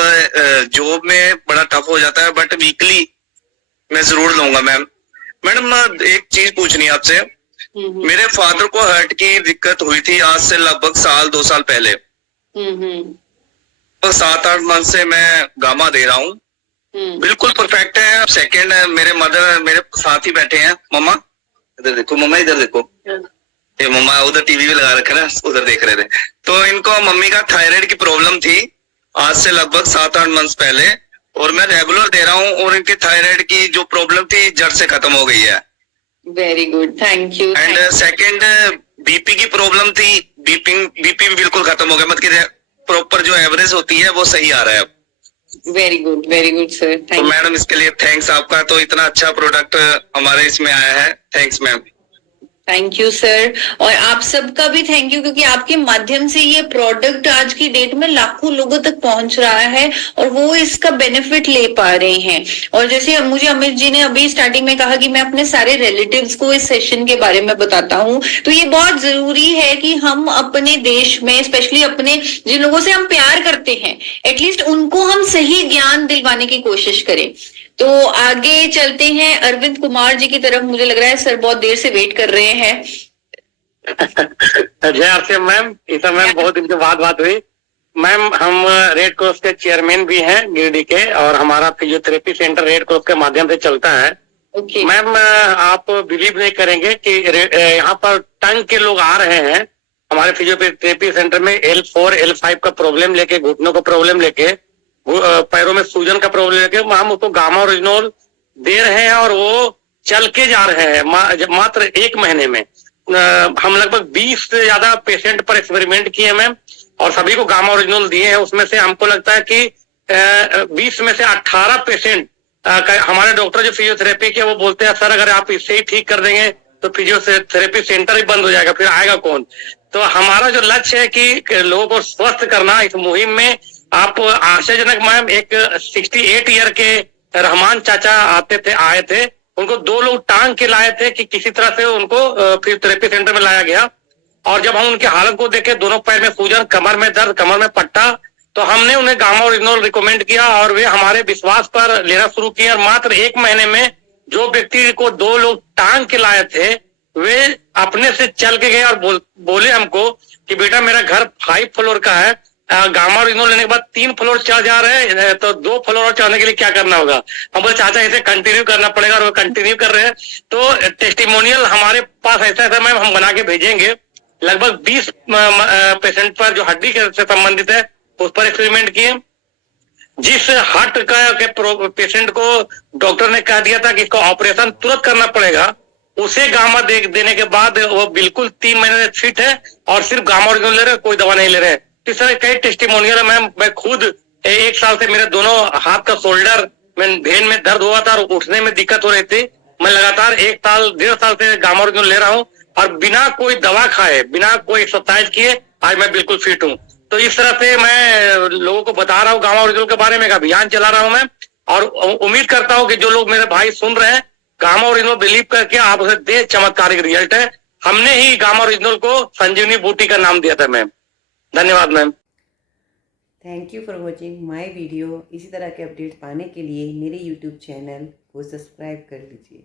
जॉब में बड़ा टफ हो जाता है, बट वीकली मैं जरूर लूंगा मैम। मैडम एक चीज पूछनी है आपसे। मेरे फादर को हार्ट की दिक्कत हुई थी आज से लगभग 1-2 साल पहले। तो 7-8 मंथ से मैं गामा दे रहा हूँ, बिल्कुल परफेक्ट है। सेकंड मेरे मदर मेरे साथ ही बैठे हैं। मम्मा इधर देखो, मम्मा इधर देखो, ये मम्मा उधर टीवी भी लगा रखे ना, उधर देख रहे थे। तो इनको मम्मी का थायराइड की प्रॉब्लम थी आज से लगभग 7-8 मंथ पहले, और मैं रेगुलर दे रहा हूँ और इनकी थायराइड की जो प्रॉब्लम थी जड़ से खत्म हो गई है। Very good, thank you. And second BP की प्रॉब्लम थी, बीपी बिल्कुल खत्म हो गया, मतलब प्रॉपर जो एवरेज होती है वो सही आ रहा है अब। वेरी गुड सर, तो मैडम इसके लिए थैंक्स आपका, तो इतना अच्छा प्रोडक्ट हमारे इसमें आया है, thanks ma'am. Thank you sir, और आप सबका भी थैंक यू, क्योंकि आपके माध्यम से ये प्रोडक्ट आज की डेट में लाखों लोगों तक पहुंच रहा है और वो इसका बेनिफिट ले पा रहे हैं। और जैसे मुझे अमित जी ने अभी स्टार्टिंग में कहा कि मैं अपने सारे रिलेटिव्स को इस सेशन के बारे में बताता हूँ, तो ये बहुत जरूरी है कि हम अपने देश में, स्पेशली अपने जिन लोगों से हम प्यार करते हैं, एटलीस्ट उनको हम सही ज्ञान दिलवाने की कोशिश करें। तो आगे चलते हैं अरविंद कुमार जी की तरफ। मुझे लग रहा है सर बहुत देर से वेट कर रहे हैं। जय आरसीएम मैम, ईसा मैम, बहुत दिन के बाद बात हुई। मैम हम रेड क्रॉस के चेयरमैन भी हैं गिरिडीह के, और हमारा फिजियोथेरेपी सेंटर रेड क्रॉस के माध्यम से चलता है। ओके मैम आप बिलीव नहीं करेंगे कि यहाँ पर टंग के लोग आ रहे हैं हमारे फिजियोथेरेपी सेंटर में, L4 L5 का प्रॉब्लम लेके, घुटनों का प्रॉब्लम लेके, पैरों में सूजन का प्रॉब्लम लेके हम उसको गामा ओरिजिनल दे रहे हैं और वो चल के जा रहे हैं मात्र 1 महीने में। हम लगभग 20 से ज्यादा पेशेंट पर एक्सपेरिमेंट किए मैम, और सभी को गामा ओरिजिनल दिए हैं। उसमें से हमको लगता है कि 20 में से 18 पेशेंट हमारे डॉक्टर जो फिजियोथेरेपी के वो बोलते हैं सर अगर आप इससे ही ठीक कर देंगे तो फिजियोथेरेपी सेंटर ही बंद हो जाएगा, फिर आएगा कौन। तो हमारा जो लक्ष्य है कि लोगों को स्वस्थ करना, इस मुहिम में आप आश्चर्यजनक मैम एक 68 ईयर के रहमान चाचा आए थे, उनको 2 लोग टांग के लाए थे कि किसी तरह से उनको फिजियोथेरेपी सेंटर में लाया गया। और जब हम उनकी हालत को देखे, दोनों पैर में सूजन, कमर में दर्द, कमर में पट्टा, तो हमने उन्हें गामा ओरिजिनल रिकमेंड किया और वे हमारे विश्वास पर लेना शुरू किए। और मात्र 1 महीने में जो व्यक्ति को 2 लोग टांग के लाए थे वे अपने से चल के गए और बोले हमको कि बेटा मेरा घर 5 फ्लोर का है, गामा ओरिजिनल लेने के बाद 3 फ्लोर चढ़ जा रहे हैं, तो 2 फ्लोर और चढ़ने के लिए क्या करना होगा। हम बोले चाचा इसे कंटिन्यू करना पड़ेगा, और वो कंटिन्यू कर रहे हैं। तो टेस्टिमोनियल हमारे पास ऐसा मैम हम बना के भेजेंगे। लगभग 20 पेशेंट पर जो हड्डी से संबंधित है उस पर एक्सपेरिमेंट किए। जिस हार्ट का पेशेंट को डॉक्टर ने कह दिया था कि इसको ऑपरेशन तुरंत करना पड़ेगा, उसे गामा देने के बाद वो बिल्कुल 3 महीने में फिट है और सिर्फ गामा ओरिजिनल ले रहे हैं, कोई दवा नहीं ले रहे हैं। इस तरह कई टेस्टिमोनियल है मैम। मैं खुद 1 साल से मेरे दोनों हाथ का शोल्डर में भेन में दर्द हुआ था और उठने में दिक्कत हो रही थी। मैं लगातार 1 साल 1.5 साल से गामा ओरिजिनल ले रहा हूँ और बिना कोई दवा खाए, बिना कोई एक्सरसाइज किए आज मैं बिल्कुल फिट हूँ। तो इस तरह से मैं लोगों को बता रहा हूँ गामा ओरिजिनल के बारे में, एक अभियान चला रहा हूँ मैं, और उम्मीद करता हूँ कि जो लोग मेरे भाई सुन रहे हैं गामा ओरिजिनल बिलीव करके आप उसे दे, चमत्कारिक रिजल्ट है। हमने ही गामा ओरिजिनल को संजीवनी बूटी का नाम दिया था मैम। धन्यवाद ma'am. Thank you for watching my video. इसी तरह के अपडेट पाने के लिए मेरे यूट्यूब चैनल को सब्सक्राइब कर लीजिए।